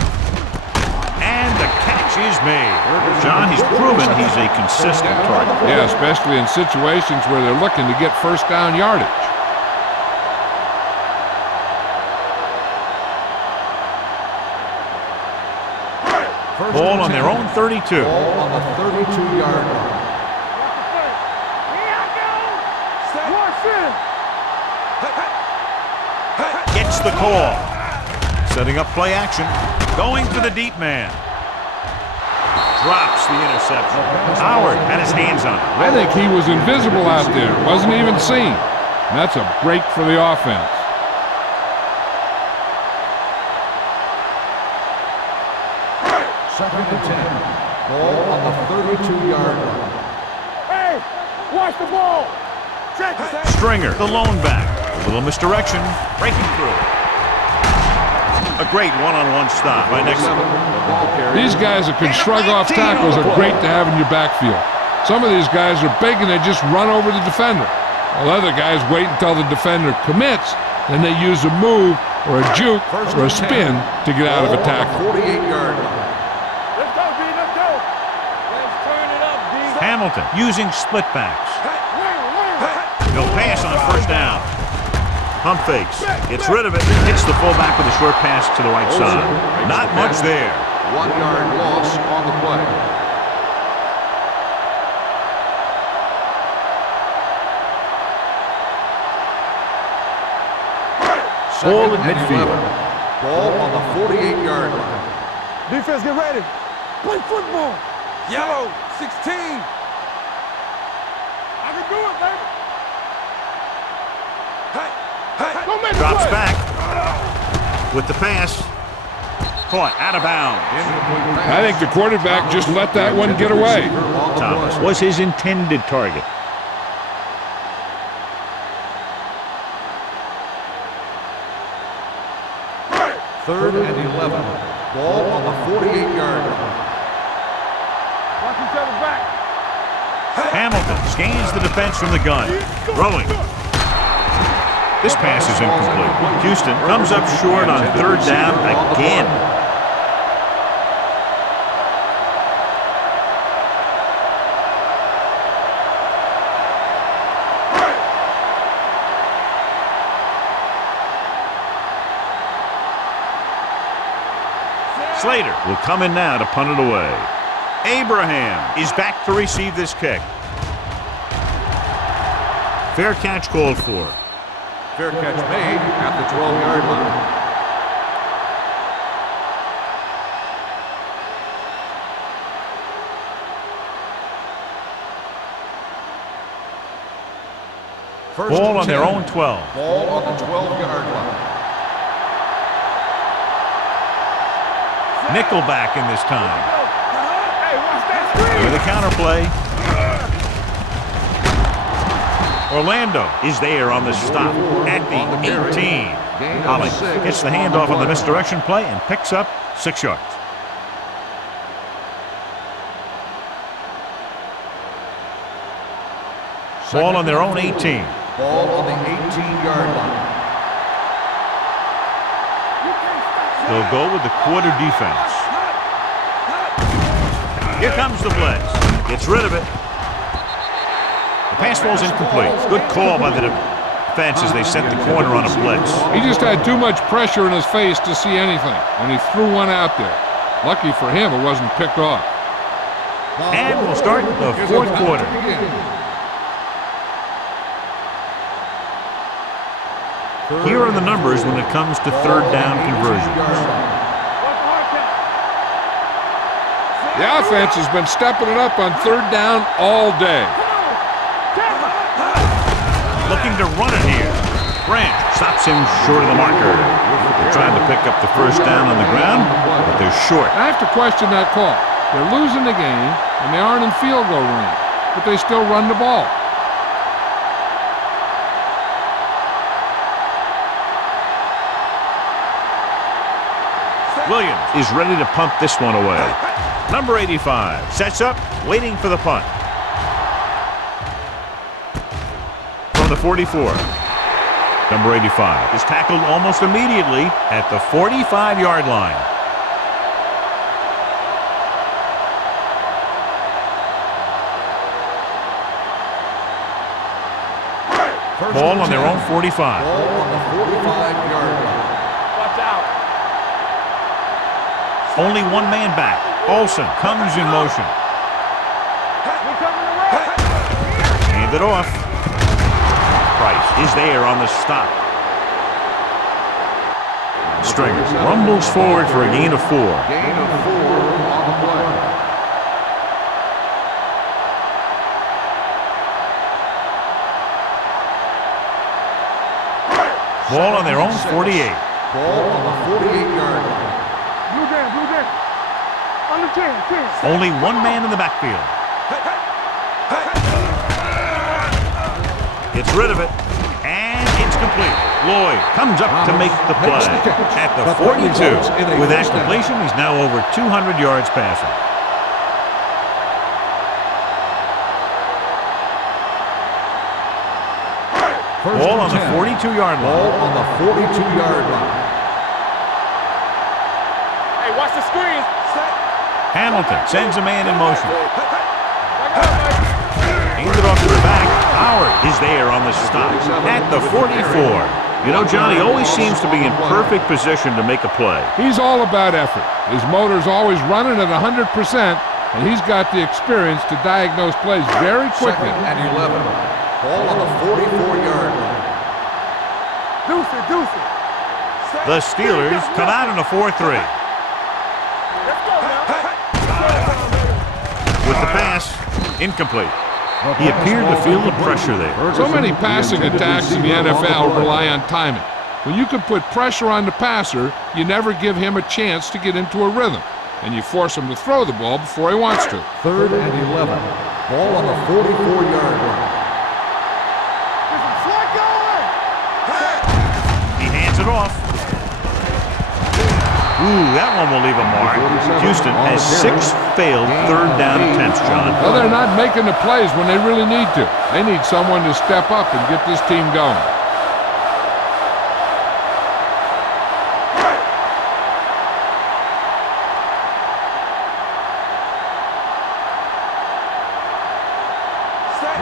And the catch is made. John, he's proven he's a consistent target. Yeah, especially in situations where they're looking to get first down yardage. Ball on their own 32. Ball on the 32-yard line. Gets the call. Setting up play action. Going for the deep man. Drops the interception. Howard had his hands on it. I think he was invisible out there. Wasn't even seen. And that's a break for the offense. Second and 10. Ball on the 32-yard line. Hey, watch the ball. Check. Stringer, the lone back. A little misdirection. Breaking through. A great one-on-one stop by next. These guys that can shrug off tackles are great to have in your backfield. Some of these guys are big and they just run over the defender. While other guys wait until the defender commits, then they use a move or a juke or a spin to get out of a tackle. 48-yard line. Let's go, B. Let's go. Let's turn it up, B. Hamilton using split backs. No pass on first down. Pump fakes. Gets rid of it. Hits the fullback with a short pass to the right side. Not much there. 1-yard loss on the play. Ball Second at and midfield. 11. Ball on the 48-yard line. Defense, get ready. Play football. Yellow, 16. I can do it, baby. Don't make Drops a play. back with the pass. Caught out of bounds. I think the quarterback just let that one get away. Thomas was his intended target. Third and 11. Ball on the 48-yard line. Watch each other back. Hamilton scans the defense from the gun. Throwing. This pass is incomplete. Houston comes up short on third down again. Slater will come in now to punt it away. Abraham is back to receive this kick. Fair catch called for. Fair catch made at the 12-yard line. First Ball and on their 10. own 12. Ball on the 12-yard line. Nickelback in this time. Hey, watch that screen. With a counterplay. Orlando is there on the stop at the 18. Holly gets the handoff on the misdirection play and picks up 6 yards. Ball on their own 18. Ball on the 18-yard line. They'll go with the quarter defense. Here comes the blitz. Gets rid of it. The Pass ball's incomplete. Good call by the defense as they sent the corner on a blitz. He just had too much pressure in his face to see anything, and he threw one out there. Lucky for him, it wasn't picked off. And we'll start the fourth quarter. Here are the numbers when it comes to third down conversions. The offense has been stepping it up on third down all day. Looking to run it here. Branch stops him short of the marker. They're trying to pick up the first down on the ground, but they're short. I have to question that call. They're losing the game, and they aren't in field goal range, but they still run the ball. Williams is ready to punt this one away. Number 85 sets up, waiting for the punt. From the 44, number 85 is tackled almost immediately at the 45-yard line. Ball on their own 45. Ball on the 45-yard line. Watch out. Only one man back. Olsen comes in motion. We coming to right. Hand it off. Price is there on the stop. Stringer rumbles forward for a gain of 4. Gain of 4 on the play. Ball on their own 48. Ball on the 48-yard line. Blue game, blue game. On the 10. Only one man in the backfield. Gets rid of it. And it's complete. Lloyd comes up to make the play. At the 42. With that completion, he's now over 200 yards passing. Ball on the 42-yard line. Ball on the 42-yard line. Hey, watch the screen. Hamilton sends a man in motion. Hands it off to the back. Howard is there on the stop at the 44. You know, Johnny always seems to be in perfect position to make a play. He's all about effort. His motor's always running at 100%, and he's got the experience to diagnose plays very quickly. Second and 11. Ball on the 44-yard line. Deuce it. The Steelers come out in a 4-3. Let's go now. With the pass, incomplete. He appeared to feel the pressure there. So many passing attacks in the NFL rely on timing. When you can put pressure on the passer, you never give him a chance to get into a rhythm, and you force him to throw the ball before he wants to. Third and 11. Ball on the 44-yard line. He hands it off. Ooh, that one will leave a mark. Houston has 6 failed third down attempts, John. Well, they're not making the plays when they really need to. They need someone to step up and get this team going.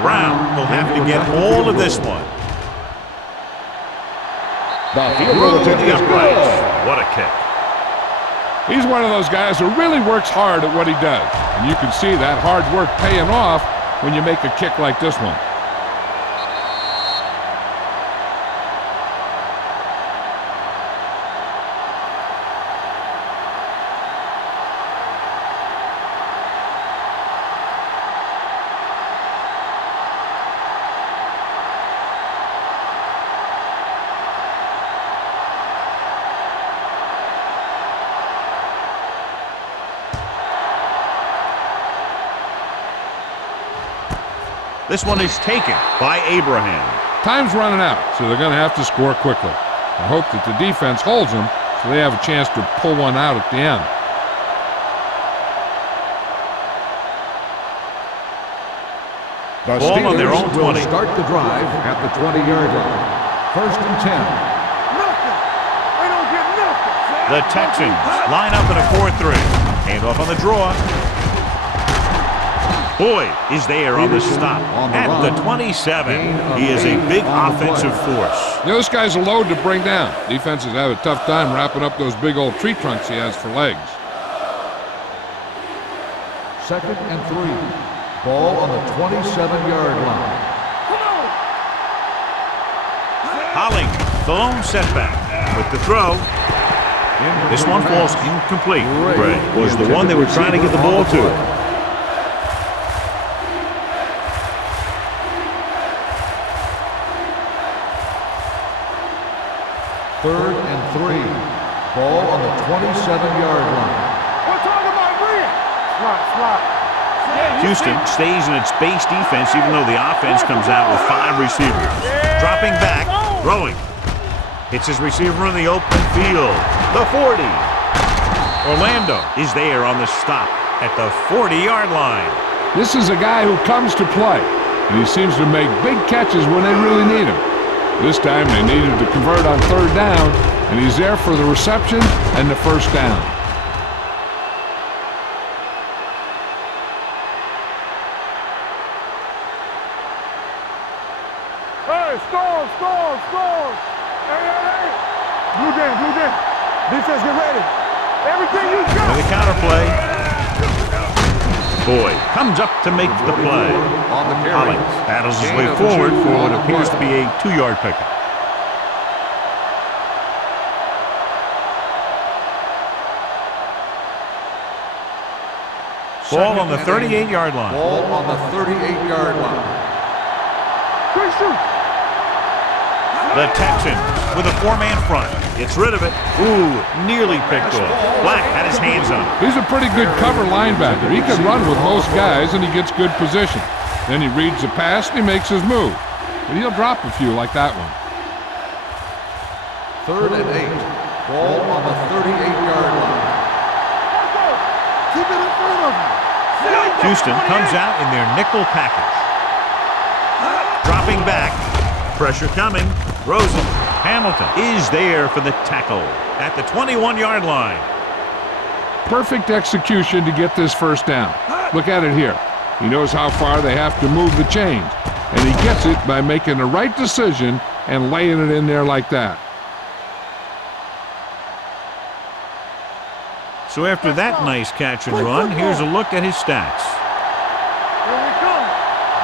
Brown will have to get all of this one. Through the uprights. What a kick. He's one of those guys who really works hard at what he does. And you can see that hard work paying off when you make a kick like this one. This one is taken by Abraham. Time's running out, so they're going to have to score quickly. I hope that the defense holds them so they have a chance to pull one out at the end. The Ball on their own Steelers will 20. start the drive at the 20-yard line. First and 10. Nothing. They don't get nothing. The Texans line up in a 4-3. Hand off on the draw. Boyd is there on the stop at the 27. He is a big offensive force. You know, this guy's a load to bring down. Defenses have a tough time wrapping up those big old tree trunks he has for legs. 2nd and 3. Ball on the 27-yard line. Holling, the lone setback with the throw. This one falls incomplete. Gray was the one they were trying to get the ball to. 3rd and 3. Ball on the 27-yard line. We're talking about Green. Slot. Houston stays in its base defense even though the offense comes out with 5 receivers. Dropping back, throwing. Hits his receiver in the open field. The 40. Orlando is there on the stop at the 40-yard line. This is a guy who comes to play, and he seems to make big catches when they really need him. This time they needed to convert on 3rd down, and he's there for the reception and the 1st down. Hey, score. Hey. Blue game. Defense, get ready. Everything you got. For the counterplay. Boyd comes up to make the play. On the carry. Holling battles his way forward for what appears to be a 2-yard pickup. Ball on the 38-yard line. Ball on the 38-yard line. Quick shoot. The Texans with a 4-man front. Gets rid of it. Ooh, nearly picked off. Black had his hands on it. He's a pretty good cover linebacker. He can run with most guys, and he gets good position. Then he reads the pass, and he makes his move. But he'll drop a few like that one. 3rd and 8. Ball on the 38-yard line. Keep it in front of him. Houston comes out in their nickel package. Dropping back. Pressure coming. Rosen. Hamilton is there for the tackle at the 21-yard line. Perfect execution to get this 1st down. Look at it here. He knows how far they have to move the chains, and he gets it by making the right decision and laying it in there like that. So after that nice catch and run, here's a look at his stats. Here we come.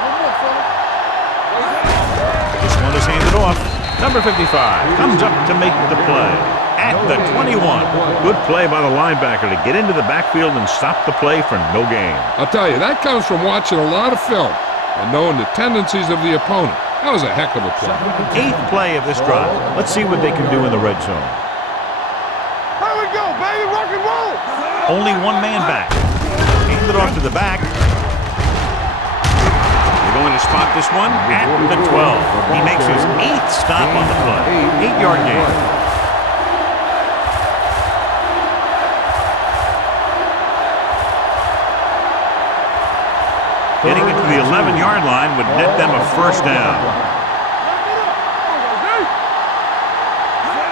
One more, fella. This one is handed off. Number 55 comes up to make the play at the 21. Good play by the linebacker to get into the backfield and stop the play for no gain. I'll tell you, that comes from watching a lot of film and knowing the tendencies of the opponent. That was a heck of a play. 8th play of this drive. Let's see what they can do in the red zone. Here we go, baby. Rock and roll. Only 1 man back. Hand it off to the back. They're going to spot this one at the 12. He makes his 8th stop on the play. 8-yard gain. Getting it to the 11-yard line would net them a 1st down.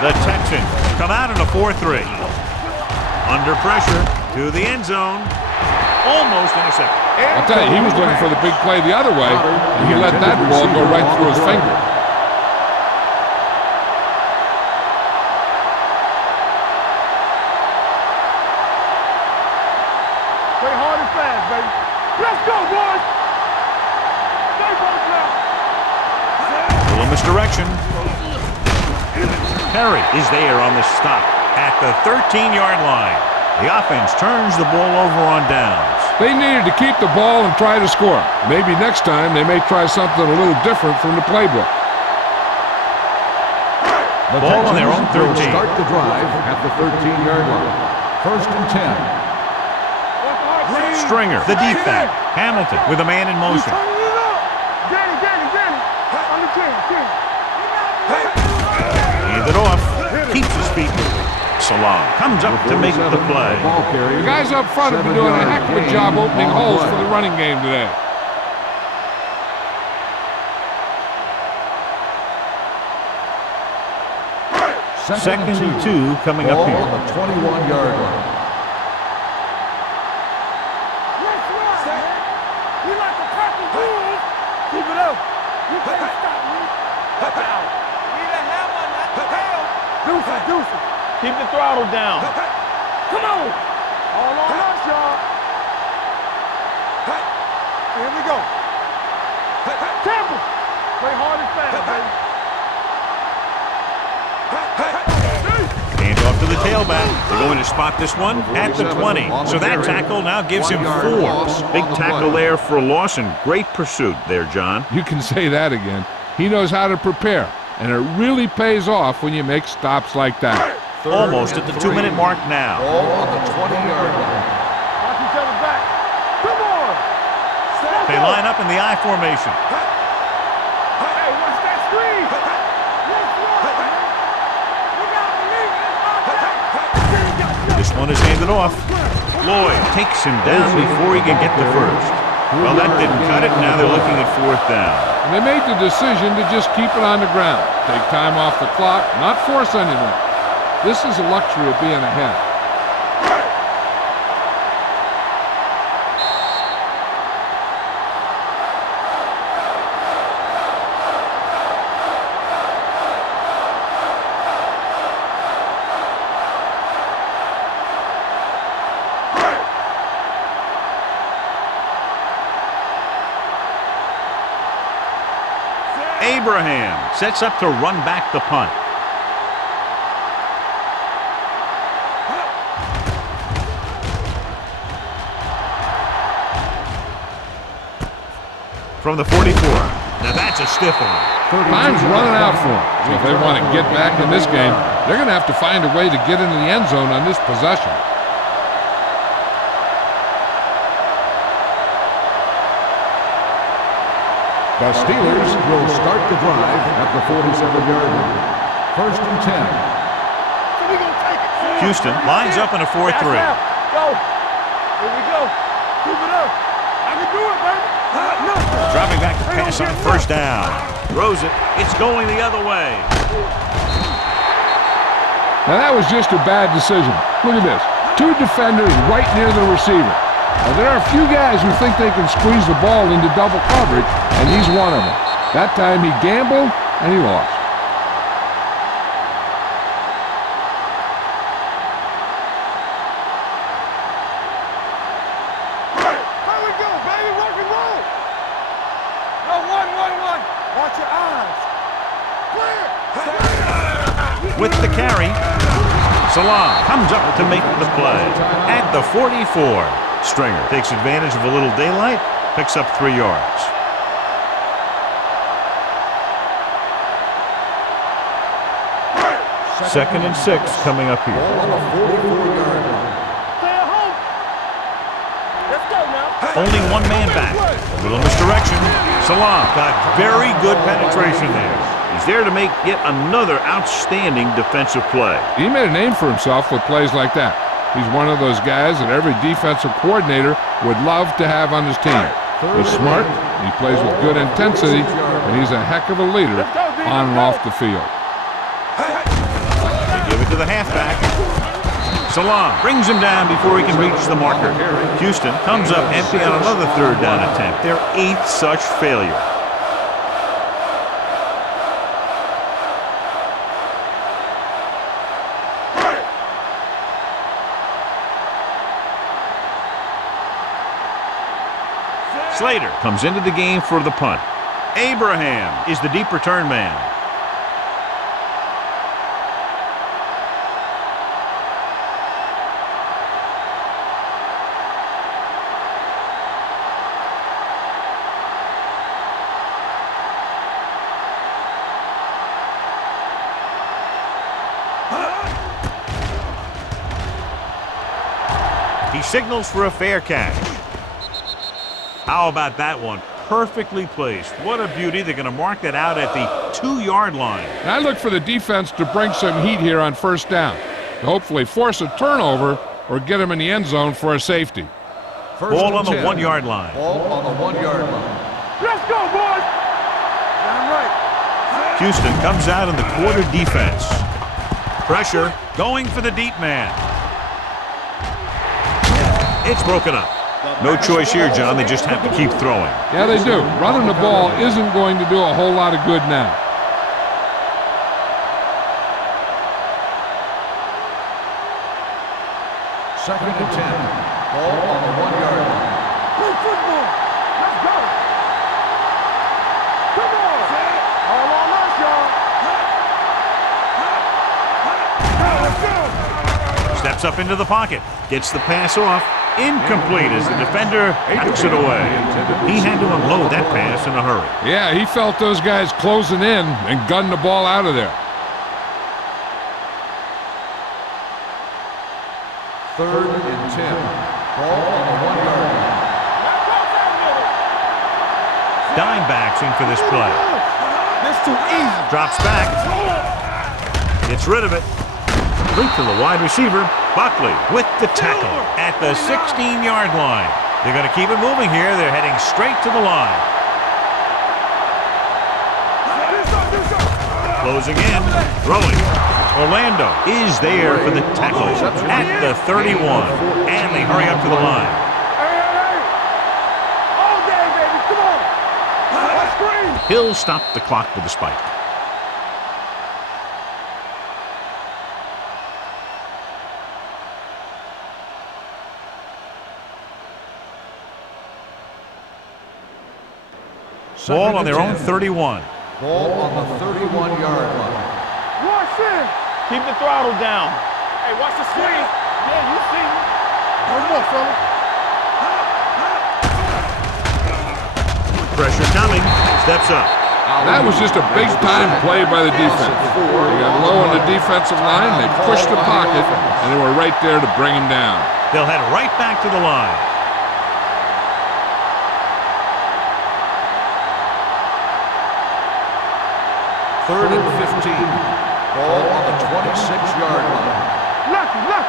The Texans come out in a 4-3. Under pressure to the end zone. Almost intercepted. I'll tell you, he was looking for the big play the other way, and he let that ball go right through his finger. Play hard and fast, baby. Let's go, boys. Stay close now. Little misdirection. Perry is there on the stop at the 13-yard line. The offense turns the ball over on downs. They needed to keep the ball and try to score. Maybe next time they may try something a little different from the playbook. The Ball on their own Texans 13. will start the drive at the 13-yard line. 1st and 10. Stringer, the deep back. Hamilton with a man in motion. Turning it up. Danny. On the 10. Hand it off. Keeps his feet moving. Salon comes up to make the play. The guys up front have been doing a heck of a job opening holes for the running game today. Second and 2 coming up here. On the 21-yard line. Let's run, man. We throttled down. Come on. All on us, y'all. Here we go. Temple. Play hard and fast, baby. Hand off to the tailback. They're going to spot this one at the 20. So that tackle now gives him 4. Big tackle there for a loss and great pursuit there, John. You can say that again. He knows how to prepare, and it really pays off when you make stops like that. Almost at the 2-minute mark now. Ball on the 20-yard line. Watch each other back. Come on. They line up in the I formation. Hey, watch that screen. Let's go, man. Look out, Malik. This one is handed off. Lloyd takes him down before he can get the first. Well, that didn't cut it. Now they're looking at 4th down. And they made the decision to just keep it on the ground. Take time off the clock, not force anything. This is a luxury of being ahead. Abraham sets up to run back the punt. From the 44. Now that's a stiff one. Time's running out for them. So if they want to get back in this game, they're going to have to find a way to get into the end zone on this possession. The Steelers will start the drive at the 47-yard line. 1st and 10. We gonna take it. Houston lines up in a 4-3. Go. Here we go. Keep it up. I can do it, baby. Dropping back to pass on 1st down. Throws it. It's going the other way. Now that was just a bad decision. Look at this. 2 defenders right near the receiver. Now, there are a few guys who think they can squeeze the ball into double coverage, and he's one of them. That time he gambled, and he lost. There we go, baby. Rock and roll. No, 1. Watch your eyes. Clear. With the carry, Salam comes up to make the play at the 44. Stringer takes advantage of a little daylight, picks up 3 yards. Second and 6 coming up here. Ball on the 44-yard line. Stay at home. Let's go now. Only 1 man back. A little misdirection. Salam got very good penetration there. He's there to make yet another outstanding defensive play. He made a name for himself with plays like that. He's one of those guys that every defensive coordinator would love to have on his team. He's smart, he plays with good intensity, and he's a heck of a leader on and off the field. They give it to the halfback. Salam brings him down before he can reach the marker. Houston comes up empty on another 3rd down attempt. Their 8th such failure. Slater comes into the game for the punt. Abraham is the deep return man. He signals for a fair catch. How about that one? Perfectly placed. What a beauty. They're going to mark that out at the 2-yard line. And I look for the defense to bring some heat here on 1st down, to hopefully force a turnover or get him in the end zone for a safety. Ball on the 1-yard line. Ball on the 1-yard line. Let's go, boys. Damn right. Houston comes out in the quarter defense. Pressure going for the deep man. It's broken up. No choice here, John. They just have to keep throwing. Yeah, they do. Running the ball isn't going to do a whole lot of good now. Second and 10. Ball on the 1-yard line. Play football. Let's go. Come on. All on us, y'all. Let's go. Steps up into the pocket. Gets the pass off. Incomplete as the defender knocks it away. He had to unload that pass in a hurry. Yeah, he felt those guys closing in and gunned the ball out of there. Third and 10. Ball on the 1-yard line. Dime backs in for this play. That's too easy. Drops back. Gets rid of it. Complete to the wide receiver. Buckley with the tackle at the 16-yard line. They're going to keep it moving here. They're heading straight to the line. Closing in. Throwing. Orlando is there for the tackle at the 31. And they hurry up to the line. Hey. All day, baby. Come on. Let's screen. He'll stop the clock with a spike. Ball on their own 31. Ball on the 31-yard line. Watch it. Keep the throttle down. Hey, watch the swing. Yeah, you see. One more, fella. Pressure coming. Steps up. That was just a big-time play by the defense. They got low on the defensive line, they pushed the pocket, and they were right there to bring him down. They'll head right back to the line. Third and 15. Ball on the 26-yard line. Look.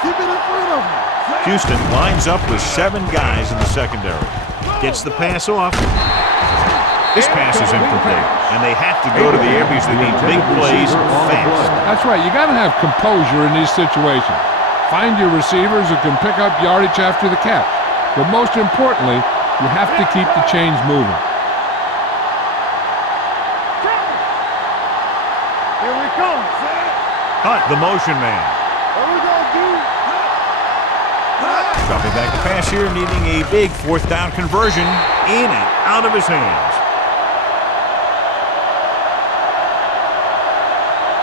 Keep it in front of him. Houston lines up with 7 guys in the secondary. Gets the pass off. This pass is incomplete, and they have to go to the air because they need big plays fast. That's right, you got to have composure in these situations. Find your receivers who can pick up yardage after the catch. But most importantly, you have to keep the chains moving. Here we come. Cut the motion man. What we gonna do? Dropping back to pass here, needing a big 4th down conversion in and out of his hands.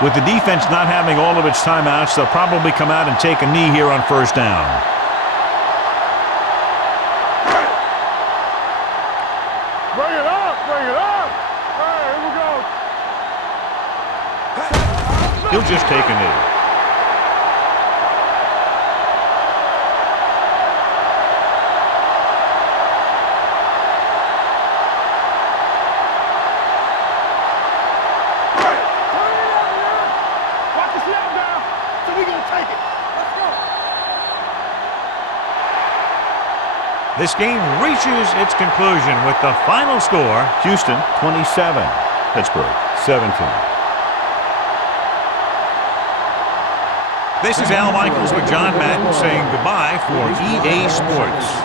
With the defense not having all of its timeouts, they'll probably come out and take a knee here on 1st down. Bring it up. All right, here we go. He'll just take a knee. Watch the snap down. So we gonna take it. Let's go. This game reaches its conclusion with the final score, Houston 27, Pittsburgh 17. This is Al Michaels with John Madden saying goodbye for EA Sports.